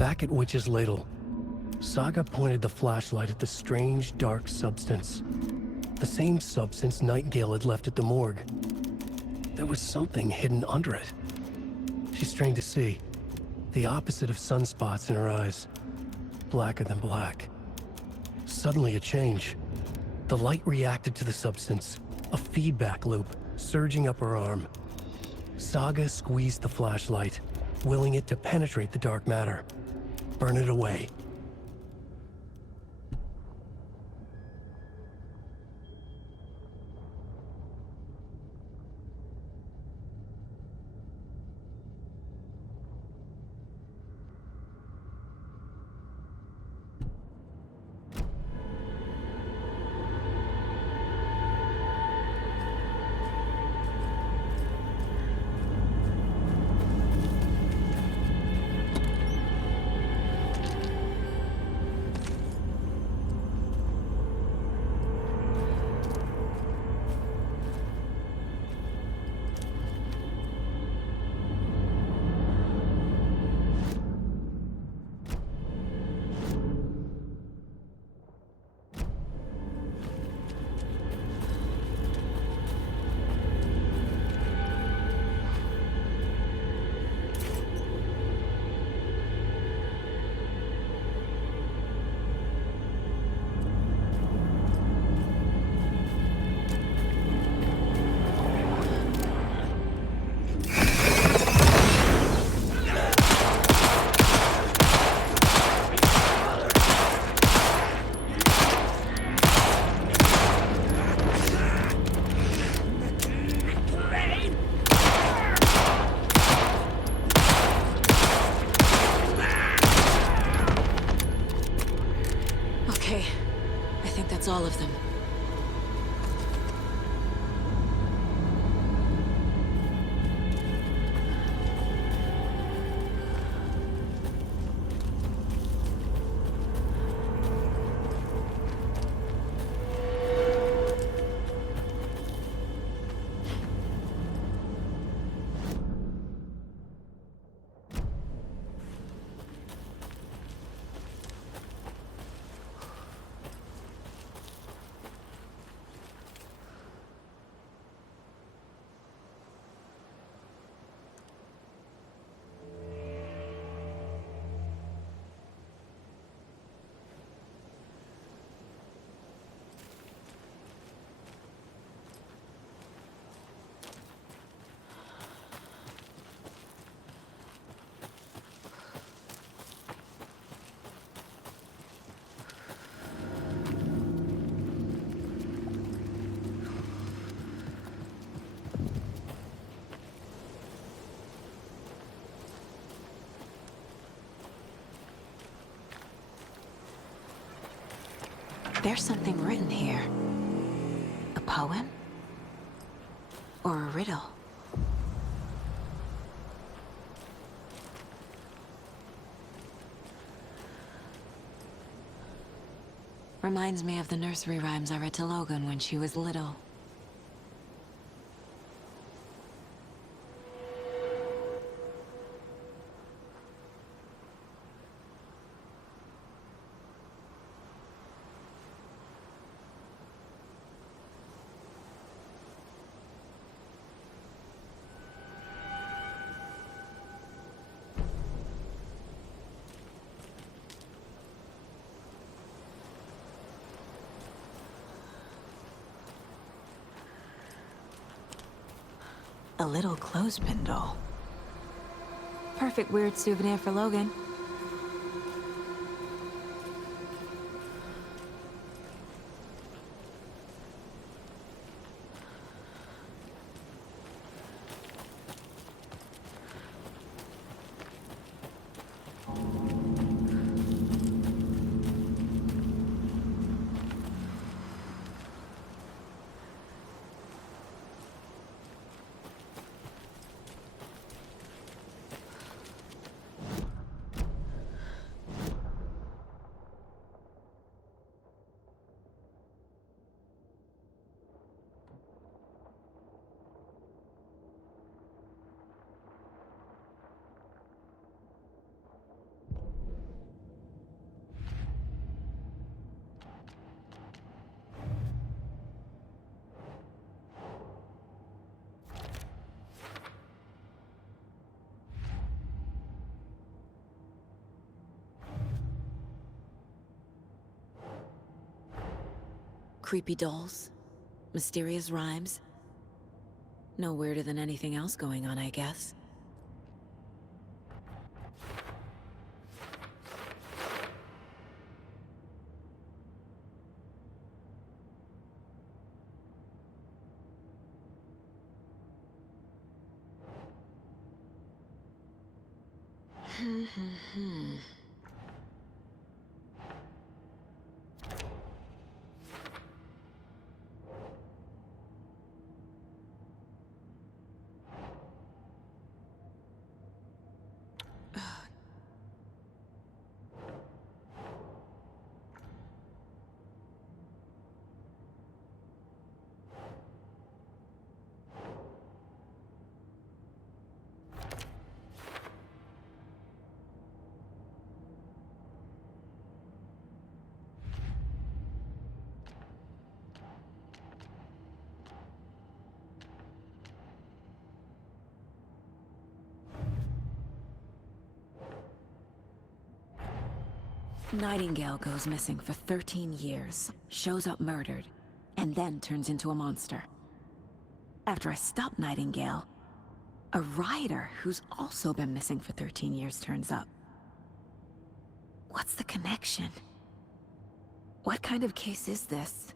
Back at Witch's Ladle, Saga pointed the flashlight at the strange, dark substance. The same substance Nightingale had left at the morgue. There was something hidden under it. She strained to see. The opposite of sunspots in her eyes. Blacker than black. Suddenly a change. The light reacted to the substance. A feedback loop, surging up her arm. Saga squeezed the flashlight, willing it to penetrate the dark matter. Burn it away. Okay, I think that's all of them. There's something written here. A poem? Or a riddle? Reminds me of the nursery rhymes I read to Logan when she was little. A little clothespin doll. Perfect weird souvenir for Logan. Creepy dolls, mysterious rhymes. No weirder than anything else going on, I guess. Nightingale goes missing for 13 years, shows up murdered, and then turns into a monster. After I stop Nightingale, a rider who's also been missing for 13 years turns up. What's the connection? What kind of case is this?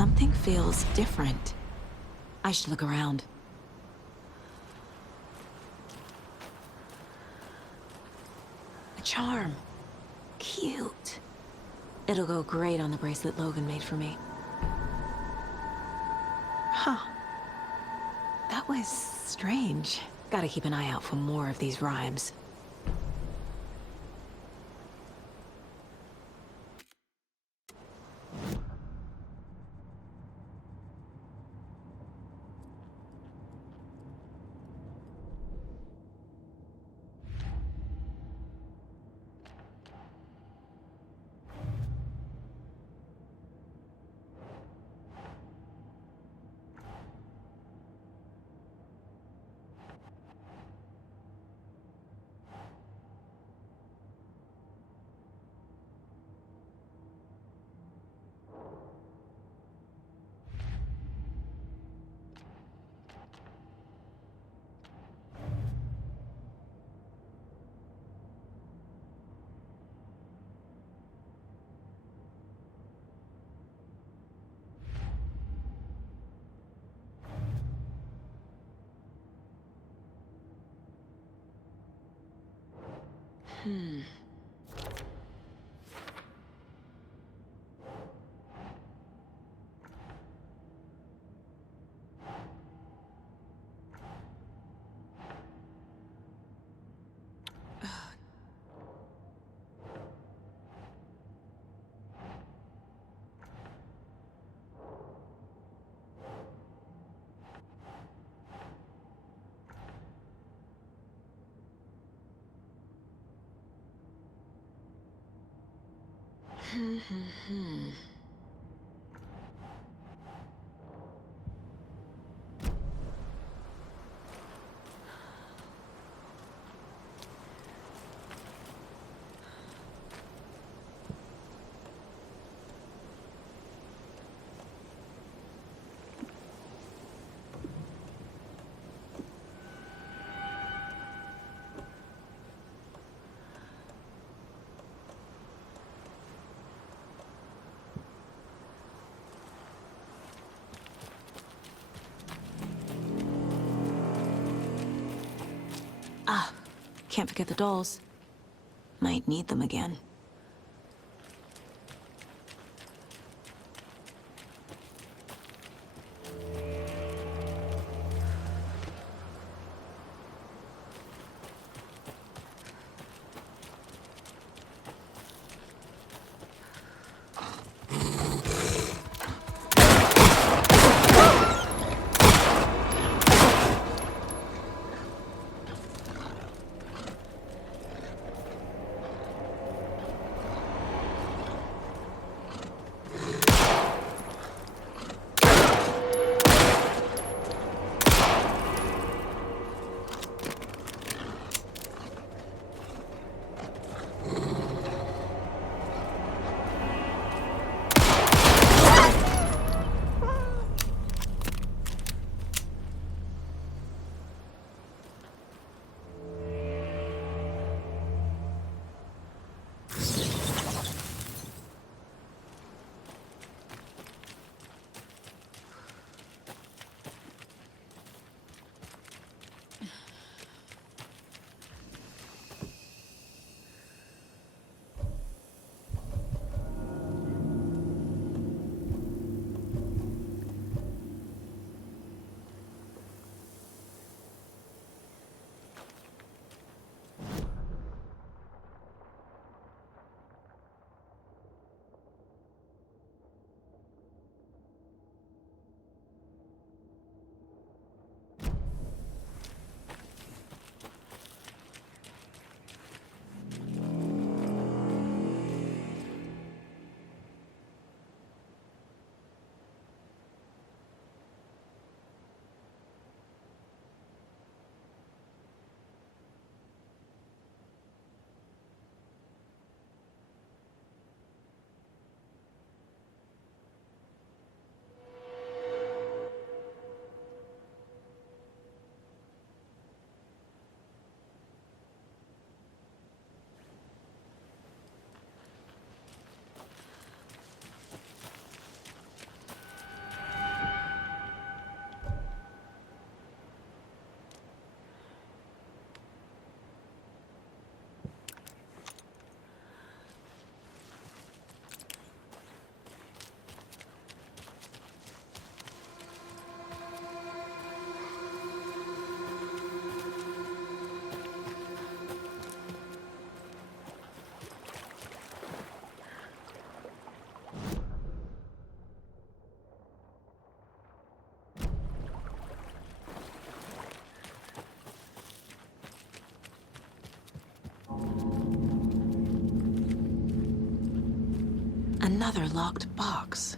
something feels different. I should look around. A charm. Cute. It'll go great on the bracelet Logan made for me. Huh. That was strange. Gotta keep an eye out for more of these rhymes. Ah, can't forget the dolls. Might need them again. Another locked box.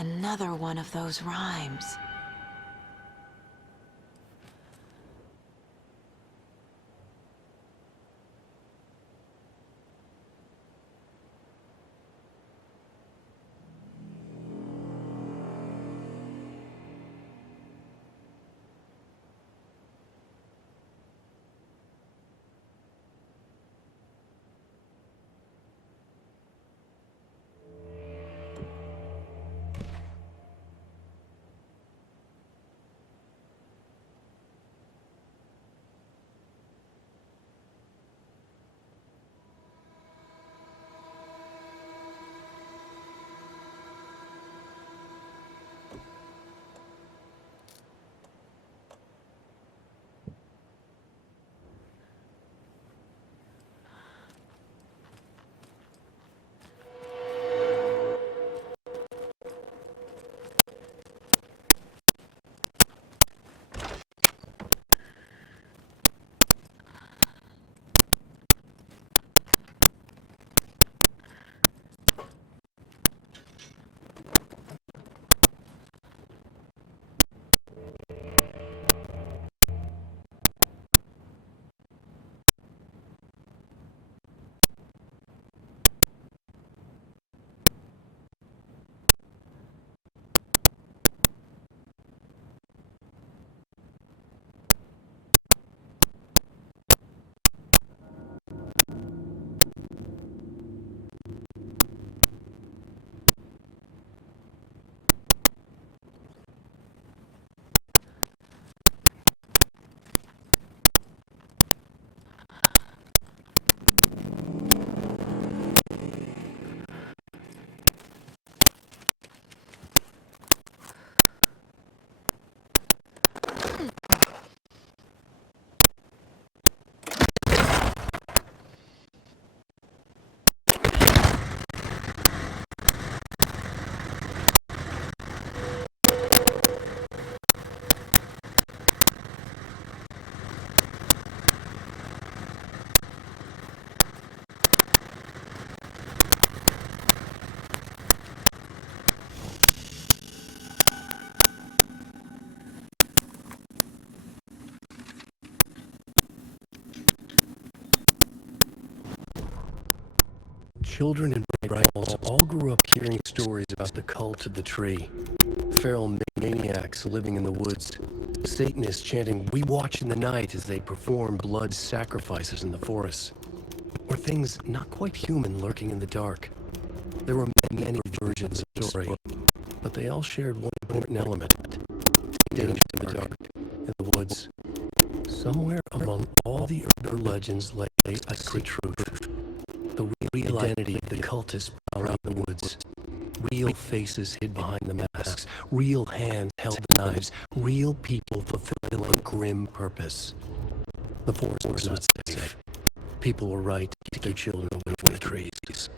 Another one of those rhymes. Children in Bright Falls all grew up hearing stories about the cult of the tree. Feral maniacs living in the woods. Satanists chanting, "We watch in the night," as they perform blood sacrifices in the forests. Or things not quite human lurking in the dark. There were many versions of the story, but they all shared one important element. Danger in the dark, in the woods. Somewhere among all the urban legends lay a secret truth. The real identity of the cultists around the woods. Real faces hid behind the masks. Real hands held the knives. Real people fulfilling a grim purpose. The forest was not safe. People were right to keep their children away from the trees.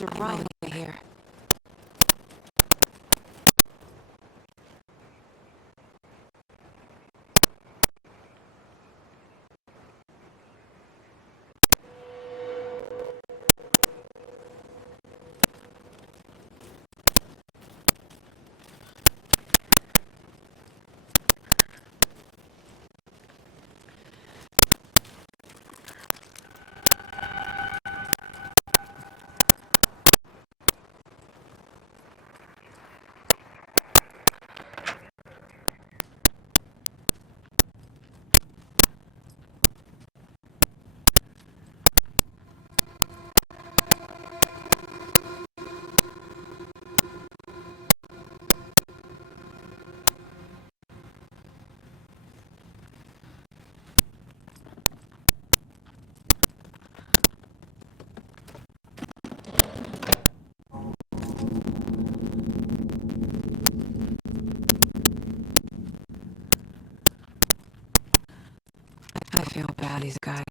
There's a right here. I feel bad, these guys.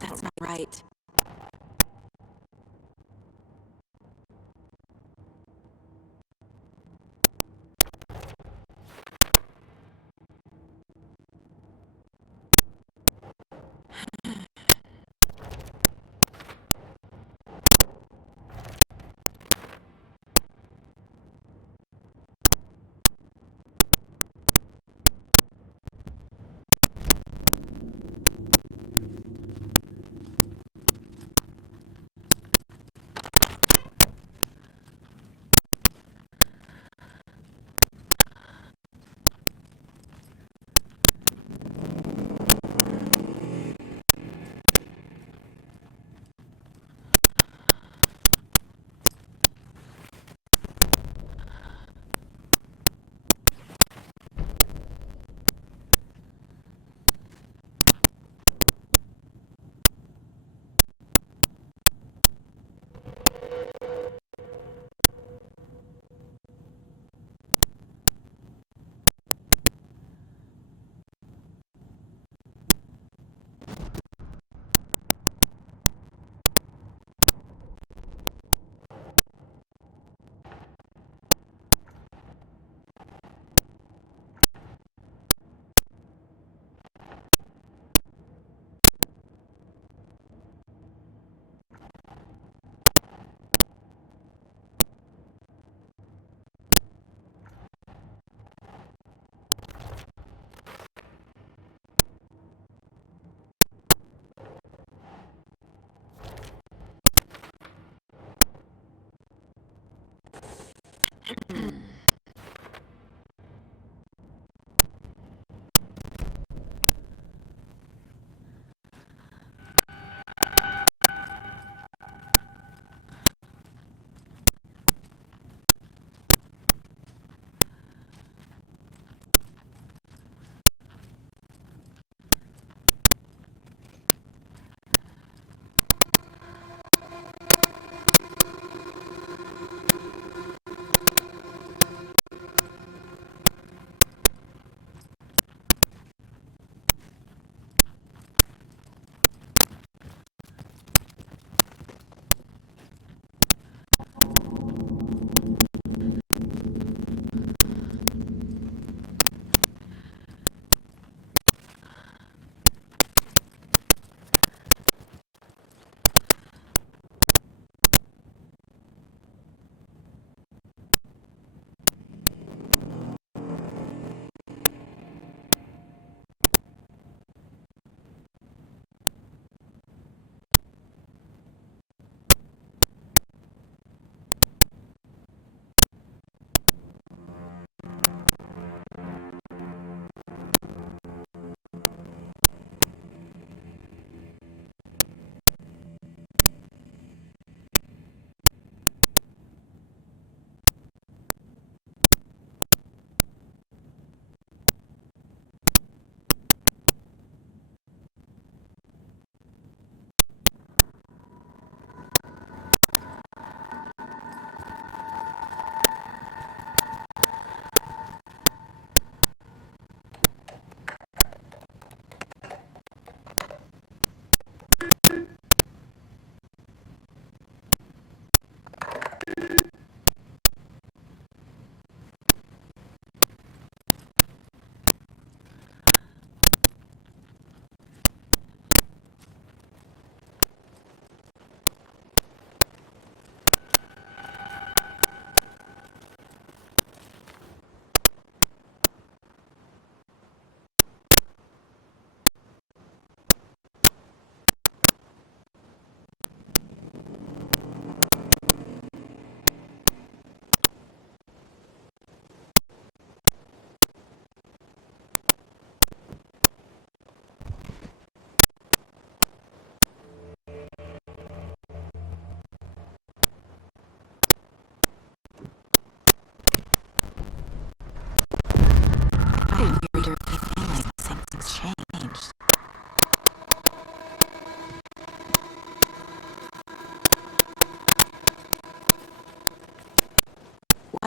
That's not right.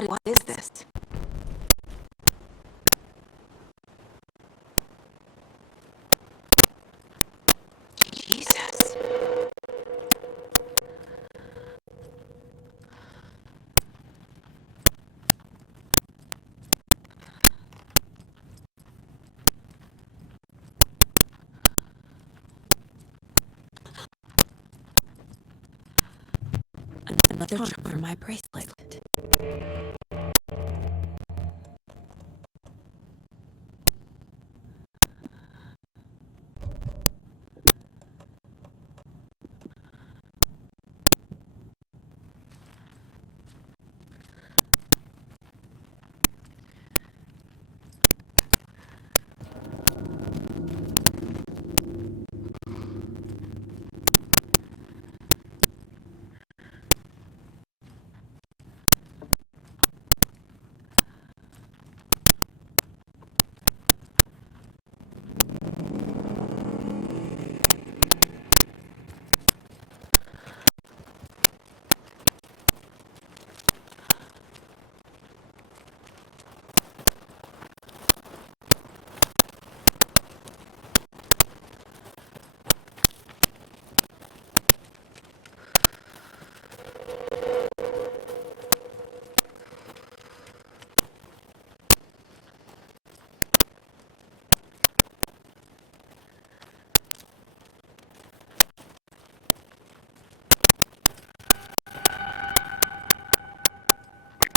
What is this? Jesus. Another charm for my bracelet.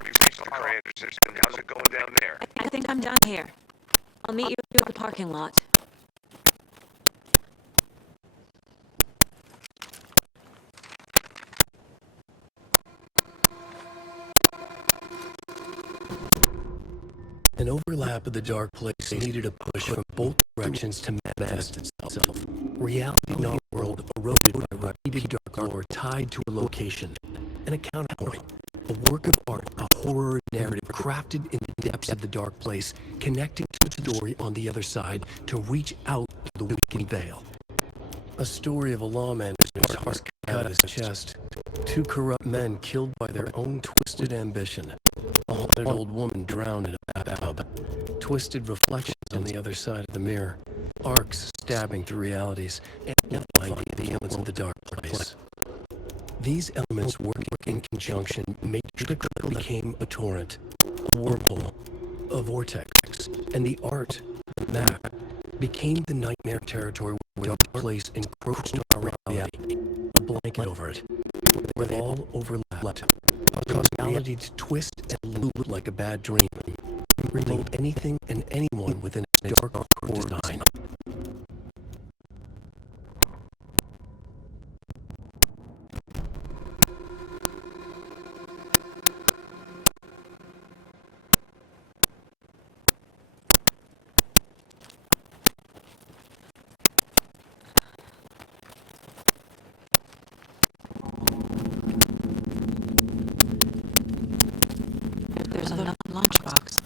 We've reached the Commander system. How's it going down there? I think I'm done here. I'll meet you at the parking lot. An overlap of the dark place needed a push from both directions to manifest itself. Reality in our world eroded by repeated dark lore tied to a location, an account point, a work of art, a horror narrative crafted in the depths of the dark place, connecting to the story on the other side to reach out to the weakened veil. A story of a lawman whose heart cut his chest. Two corrupt men killed by their own twisted ambition. A haunted old woman drowned in a bathtub. Twisted reflections on the other side of the mirror. Arcs stabbing through realities, amplifying the elements of the dark place. These elements working in conjunction made the trickle became a torrent, a wormhole, a vortex, and the art, the map, became the nightmare territory where the dark place encroached on our reality, a blanket over it, where they all overlapped, caused reality to twist and loop like a bad dream, bringing anything and anyone within its dark core design. There's another lunchbox.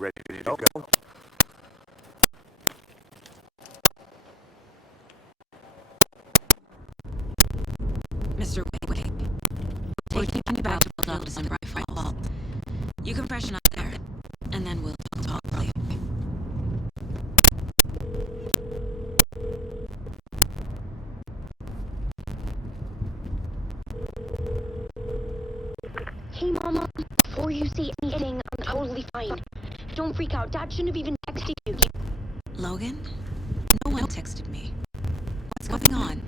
ready to go? Mr. Wake, taking you back to Bulldogs and Bright Falls. You can freshen up there, and then we'll talk later. Hey, Mama. Before you say anything, I'm totally fine. Don't freak out. Dad shouldn't have even texted you. Logan? No one texted me. What's going on?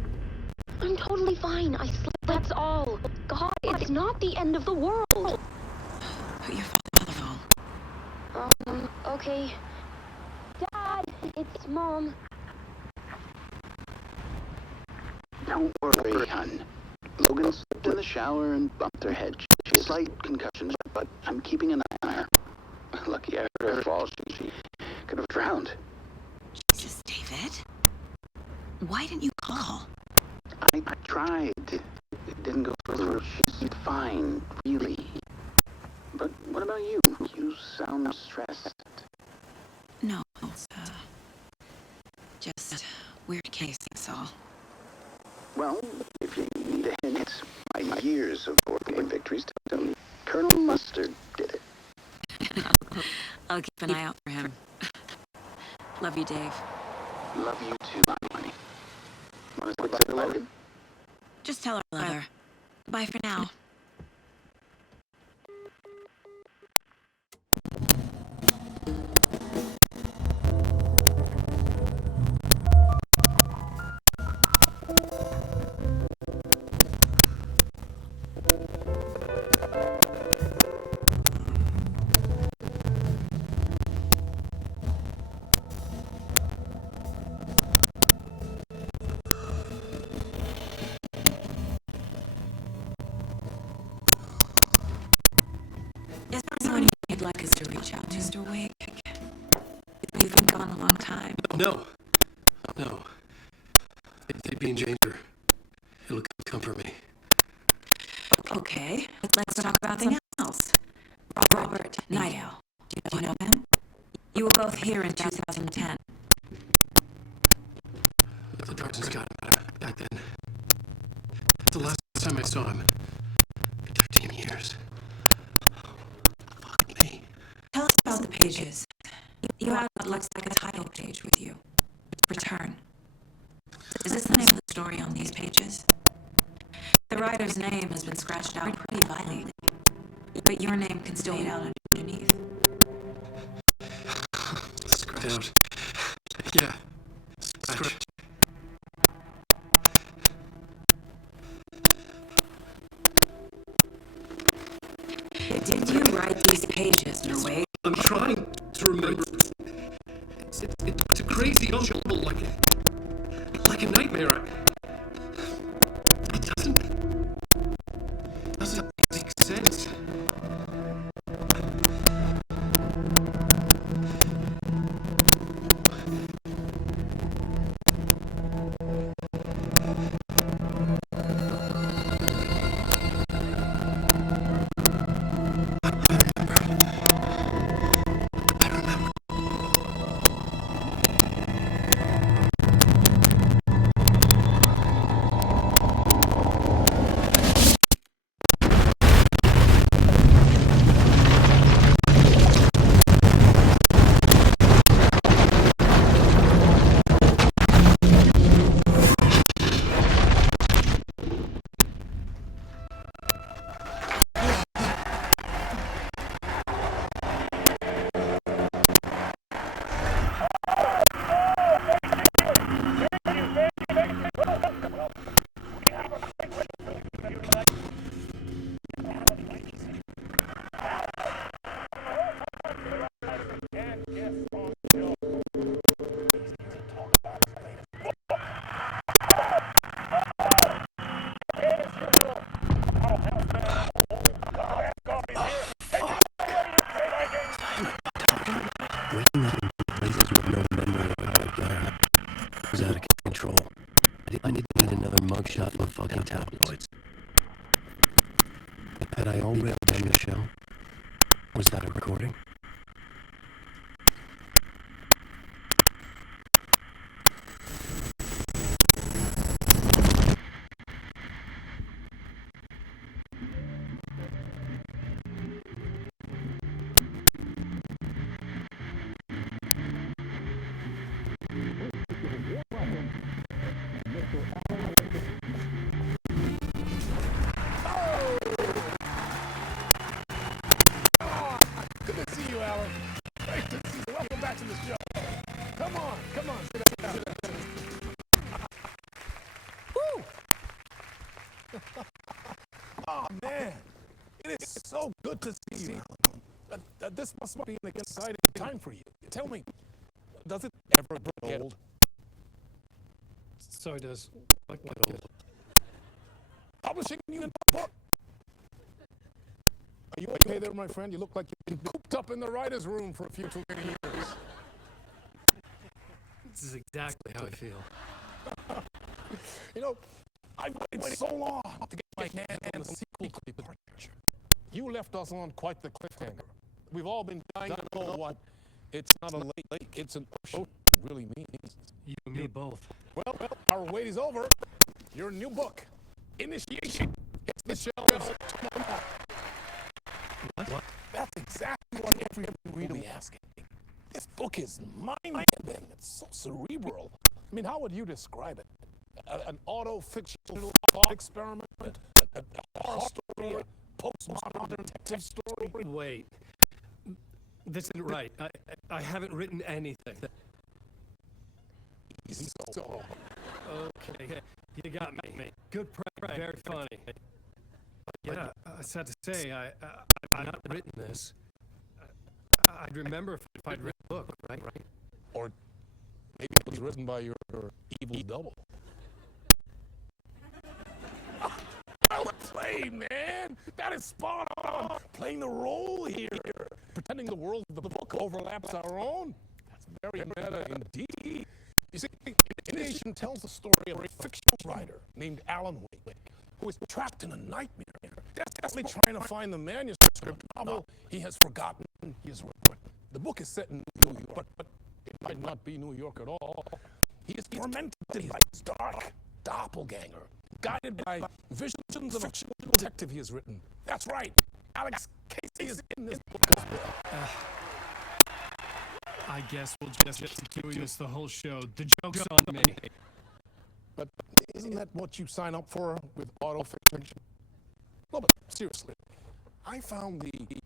I'm totally fine. I slept. That's all. God, it's not the end of the world. Put your father on the phone. Okay. Dad, it's Mom. Don't worry, hon. Logan slipped in the shower and bumped her head. She has slight concussion, but I'm keeping an eye on her. Lucky after her fall, she could have drowned. Jesus, David. Why didn't you call? I tried. It didn't go through. She's fine, really. But what about you? You sound stressed. No, it's, just weird case, that's all. Well, if you need a hint, my years of board game victories tell me Colonel Mustard did it. I'll keep an eye out for him. Love you, Dave. Love you too, honey. Want to say Logan? Just tell her I love her. Bye for now. Is there someone you'd like us to reach out to, Mr. Wake? You've been gone a long time. No. They'd be in danger. It'll come for me. Okay, let's talk about something else. Robert Nightingale. Do you know him? You were both here in 2010. The Dartons got him back then. The last time I saw him. 13 years. Fuck me. Tell us about the pages. You have what looks like a title page with you. Return. Is this the name of the story on these pages? The writer's name has been scratched out pretty violently, but your name can still be out underneath. Scratched out. Yeah. Scratched. Did you write these pages, Mr. Wake? I'm trying to remember. It's a crazy jumble, like a nightmare. It doesn't make sense. Waking up in places with no memory of it again was out of control. I didn't need another mugshot of fucking tabloids. Had I already done the show? Was that a recording? Good to see you. This must be an exciting time for you. Tell me, does it ever get old? So it does. Like what old? Publishing you a book. Are you okay there, my friend? You look like you've been cooped up in the writer's room for a few too many years. This is exactly how I feel. You know, I've waited so long to get my hands on the sequel to Departure. You left us on quite the cliffhanger. We've all been dying to know what it's not a lake, it's an ocean really means. You and me both. Well, our wait is over. Your new book, Initiation, hits the shelves tomorrow. What? That's exactly what everyone reader will be asking. This book is mind-bending. It's so cerebral. I mean, how would you describe it? An auto-fictional thought experiment? A horror story? A postmodern detective story? Wait. This isn't right. I haven't written anything. So, okay, you got me. Good prep, very funny. Yeah, sad to say, I've not written this. I'd remember if I'd read the book, right? Or maybe it was written by your evil double. Well played, man! That is spot on! Playing the role here. Pretending the world of the book overlaps our own. That's very meta indeed. You see, Initiation tells the story of a fictional writer named Alan Wake, who is trapped in a nightmare, desperately trying to find the manuscript novel he has forgotten he has written. The book is set in New York, but it might not be New York at all. He is tormented by his dark doppelganger, guided by visions of a fictional detective he has written. That's right, Alex Casey is in this book as well. I guess we'll just keep doing this the whole show. The joke's on me. But isn't that what you sign up for with autofiction? No, but seriously, I found the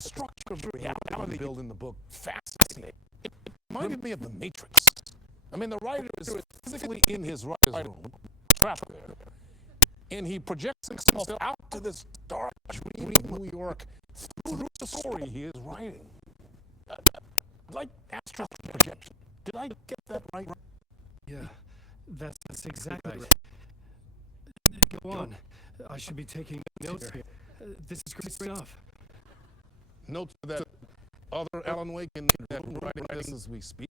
structure of reality built in the book fascinating. It reminded me of The Matrix. I mean, the writer is physically in his writer's room, trapped there, and he projects himself out to this dark, dreamy New York through the story he is writing. Like astral projection. Did I get that right? Yeah, that's exactly right. Go on. I should be taking notes here. This is great stuff. Notes that other Alan Wake in that room writing this as we speak.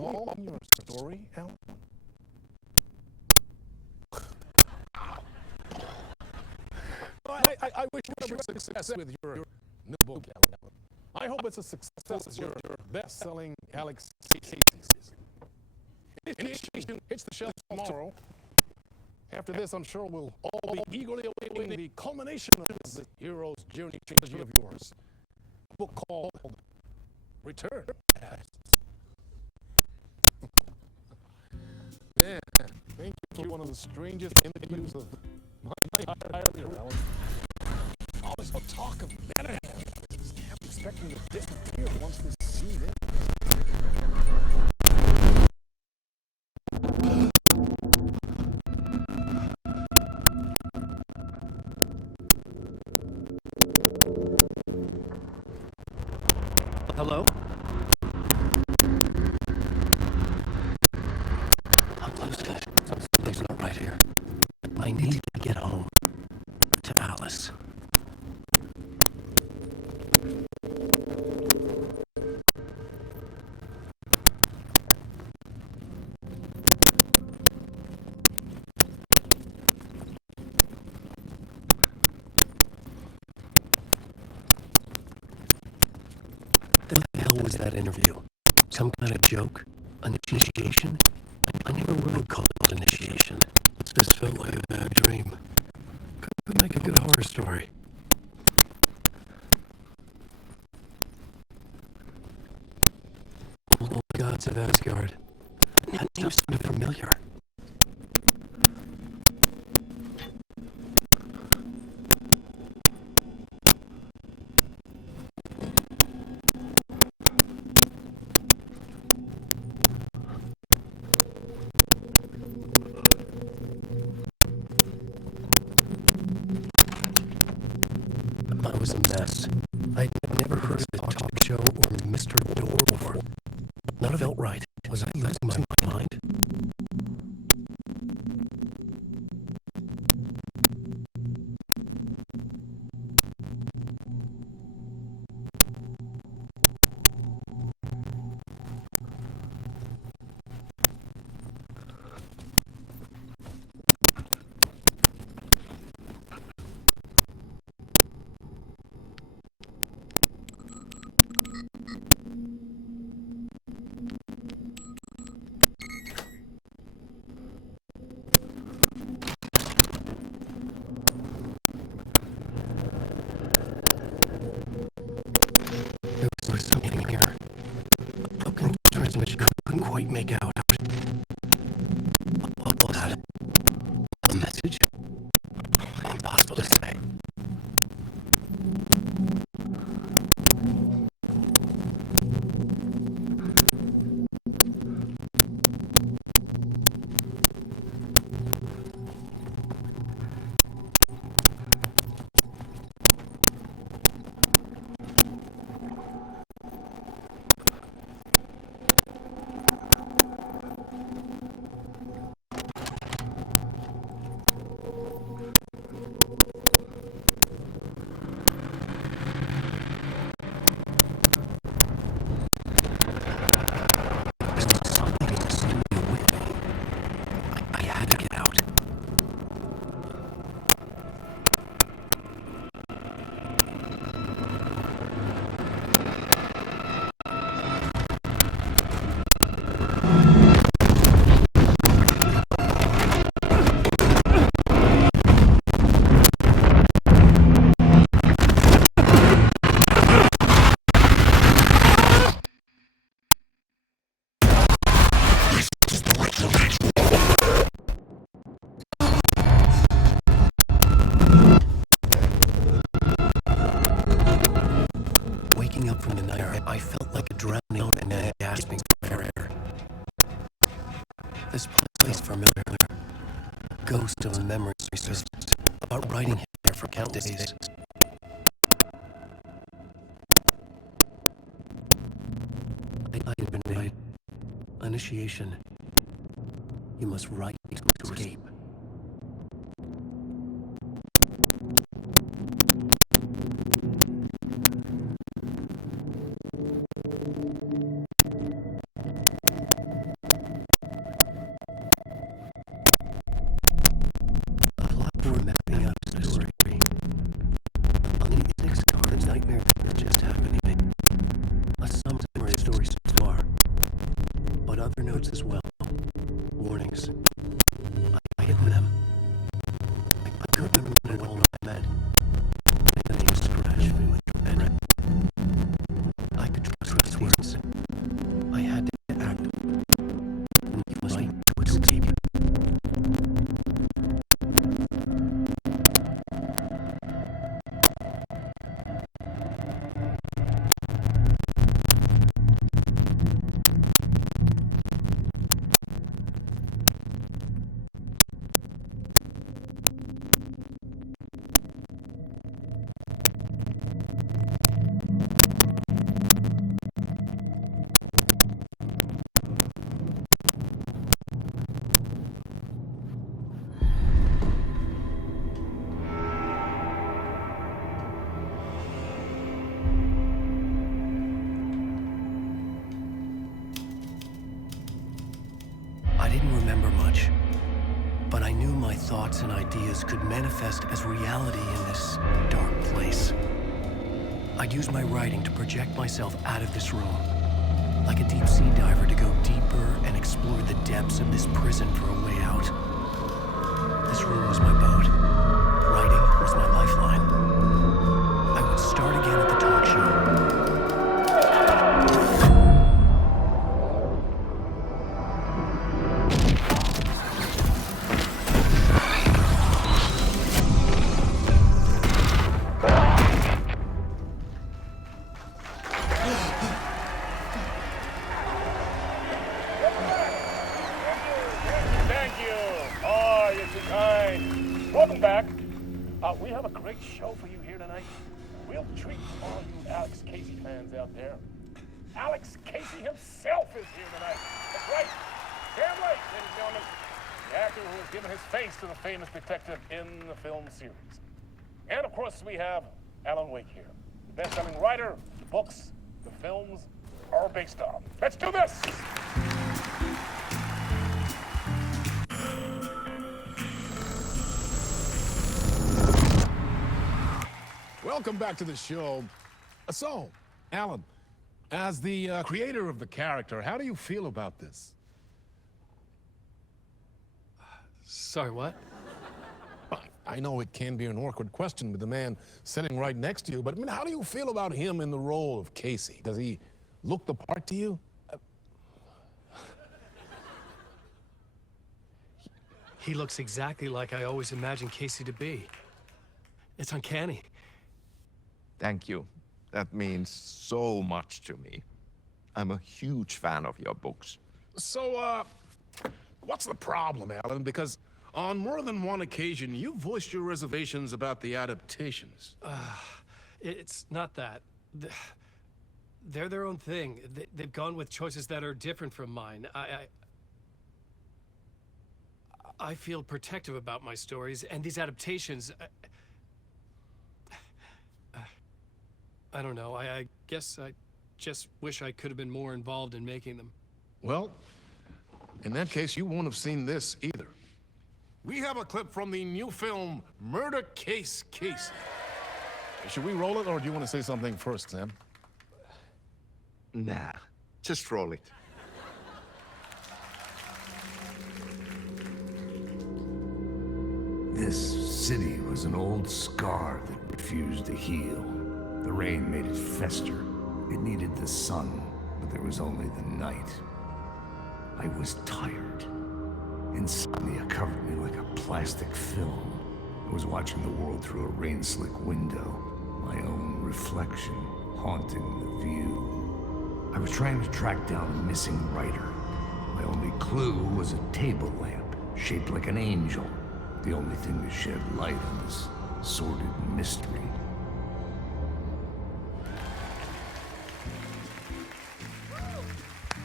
All in your story, Alan? I wish you success with your new book, Alan. I hope it's a success as your best-selling Alex Casey's. Initiation hits the shelves tomorrow. After this, I'm sure we'll all be eagerly awaiting the culmination of this hero's journey of yours. A book called Return. Man, thank you for one of the strangest interviews of my entire career, Alan. Always the talk of Menahem. I'm expecting to disappear once this scene ends. Hello? I'm losing it. Something's not right here. I need to get home. To Alice. The hell was that interview? Some kind of joke? Initiation? I never would call it initiation. This felt like a bad dream. Could make a good horror story. Old gods of Asgard. That name sounded familiar. was a mess. I'd never heard of the talk show or Mr. Door before. None of it felt right. Was I losing my mind? There was something here. Broken transmission couldn't quite make out. What was that? A message? Impossible to say. Waking up from the nightmare, I felt like a drowning out and a gasping for air. This place familiar. A ghost of a memory surfaced about writing here for countless days. I had been made. Initiation. You must write to escape. As well. Warnings. I hidden them. I couldn't remember what all I meant. And they scratched me with dread. I could trust words. I had to act. And you must write to escape. I didn't remember much, but I knew my thoughts and ideas could manifest as reality in this dark place. I'd use my writing to project myself out of this room, like a deep sea diver to go deeper and explore the depths of this prison for a way out. This room was my boat. Writing was my lifeline. I would start again at the talk show. Welcome back. We have a great show for you here tonight. We'll Alex Casey fans out there. Alex Casey himself is here tonight. That's right. Sam Lake, ladies and gentlemen. The actor who has given his face to the famous detective in the film series. And of course, we have Alan Wake here, the best-selling writer, the books, the films are based on. Let's do this! Welcome back to the show. So, Alan, as the creator of the character, how do you feel about this? Sorry, what? I know it can be an awkward question with the man sitting right next to you, but I mean, how do you feel about him in the role of Casey? Does he look the part to you? He looks exactly like I always imagined Casey to be. It's uncanny. Thank you. That means so much to me. I'm a huge fan of your books. So, what's the problem, Alan? Because on more than one occasion, you voiced your reservations about the adaptations. It's not that. They're their own thing. They've gone with choices that are different from mine. I feel protective about my stories, and these adaptations... I don't know. I guess I just wish I could have been more involved in making them. Well, in that case, you won't have seen this either. We have a clip from the new film, Murder Case Casey. Should we roll it, or do you want to say something first, Sam? Nah, just roll it. This city was an old scar that refused to heal. The rain made it fester. It needed the sun, but there was only the night. I was tired. Insomnia covered me like a plastic film. I was watching the world through a rain-slick window, my own reflection haunting the view. I was trying to track down a missing writer. My only clue was a table lamp, shaped like an angel. The only thing to shed light on this sordid mystery.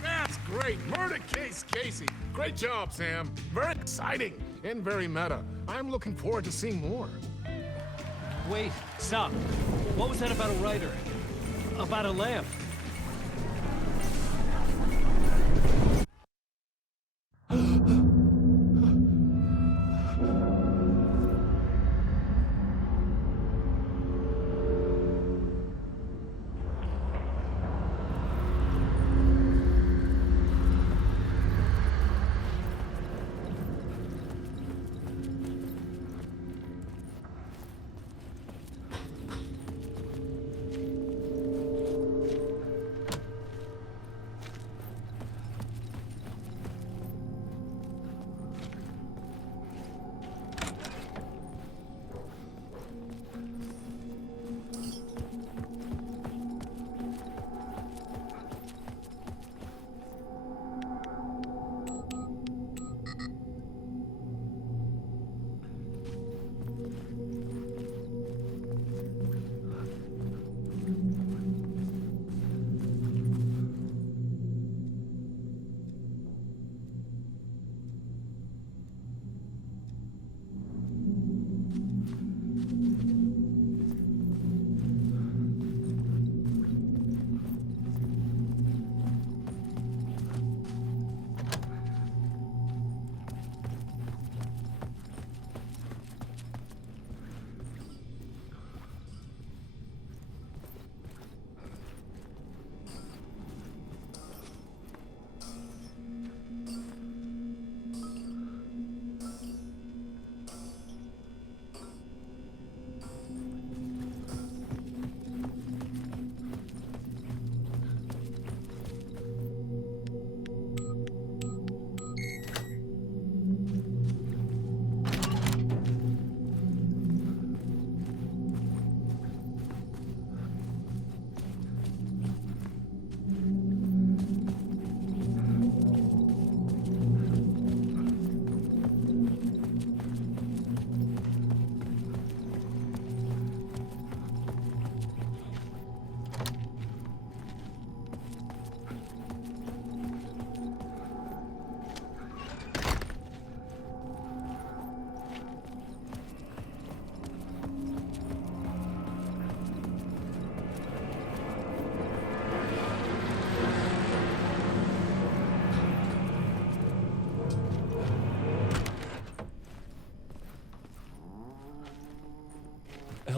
That's great! Murder Case Casey! Great job, Sam. Very exciting and very meta. I'm looking forward to seeing more. Wait, stop. What was that about a writer? About a lamp?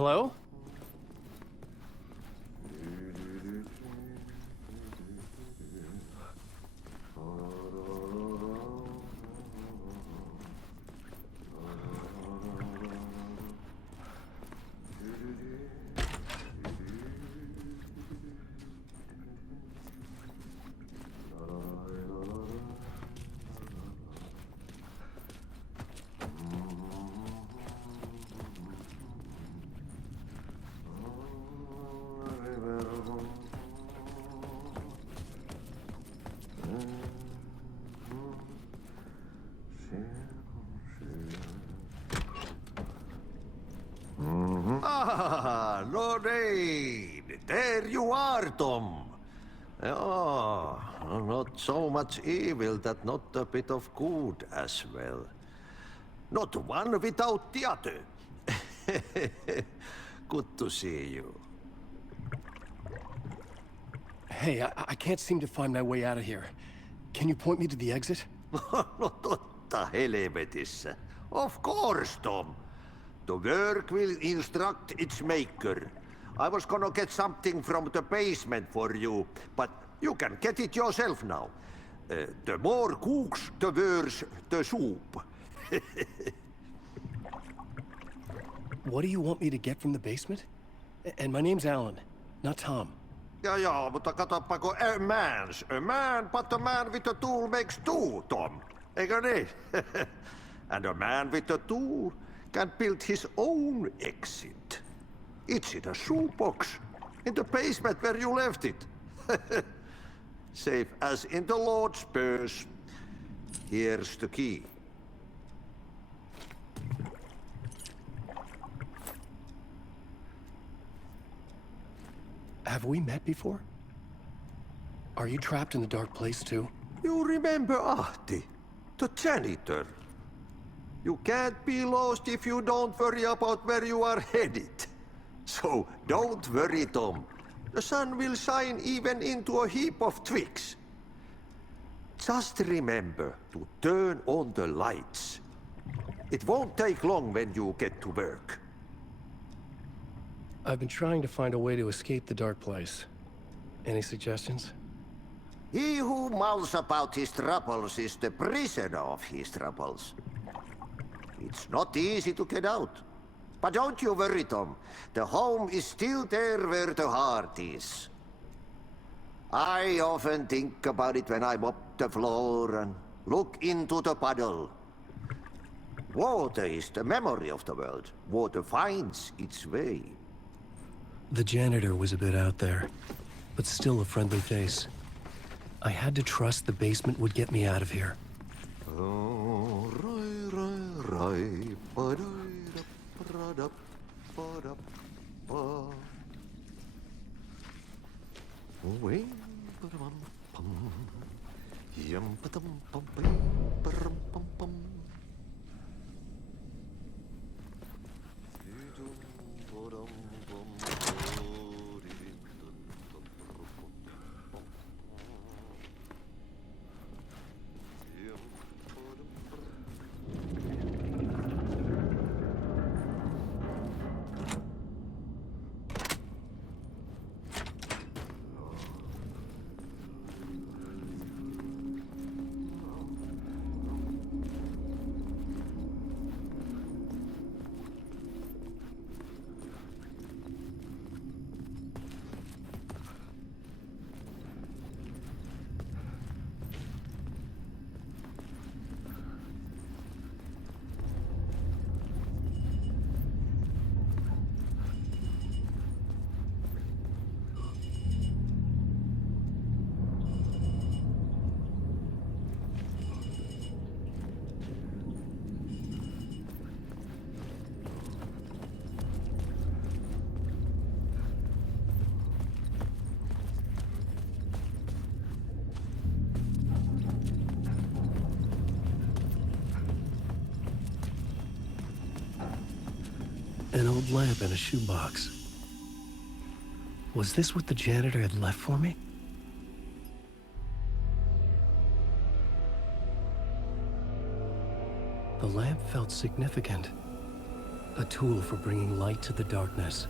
Hello? Ah, Lorraine! There you are, Tom. Oh, not so much evil that not a bit of good as well. Not one without the other. Good to see you. Hey, I can't seem to find my way out of here. Can you point me to the exit? No totta helvetissä. Of course, Tom. The work will instruct its maker. I was gonna get something from the basement for you, but you can get it yourself now. The more cooks, the worse the soup. What do you want me to get from the basement? And my name's Alan, not Tom. Ja, mutta katsopako a man, but a man with a tool makes two, Tom. Eikö niin? And a man with a tool can build his own exit. It's in a shoebox, in the basement where you left it. Safe as in the Lord's purse. Here's the key. Have we met before? Are you trapped in the dark place too? You remember Ahti, the janitor. You can't be lost if you don't worry about where you are headed. So don't worry, Tom. The sun will shine even into a heap of twigs. Just remember to turn on the lights. It won't take long when you get to work. I've been trying to find a way to escape the dark place. Any suggestions? He who mulls about his troubles is the prisoner of his troubles. It's not easy to get out. But don't you worry, Tom. The home is still there where the heart is. I often think about it when I mop the floor and look into the puddle. Water is the memory of the world. Water finds its way. The janitor was a bit out there, but still a friendly face. I had to trust the basement would get me out of here. An old lamp in a shoebox. Was this what the janitor had left for me? The lamp felt significant. A tool for bringing light to the darkness.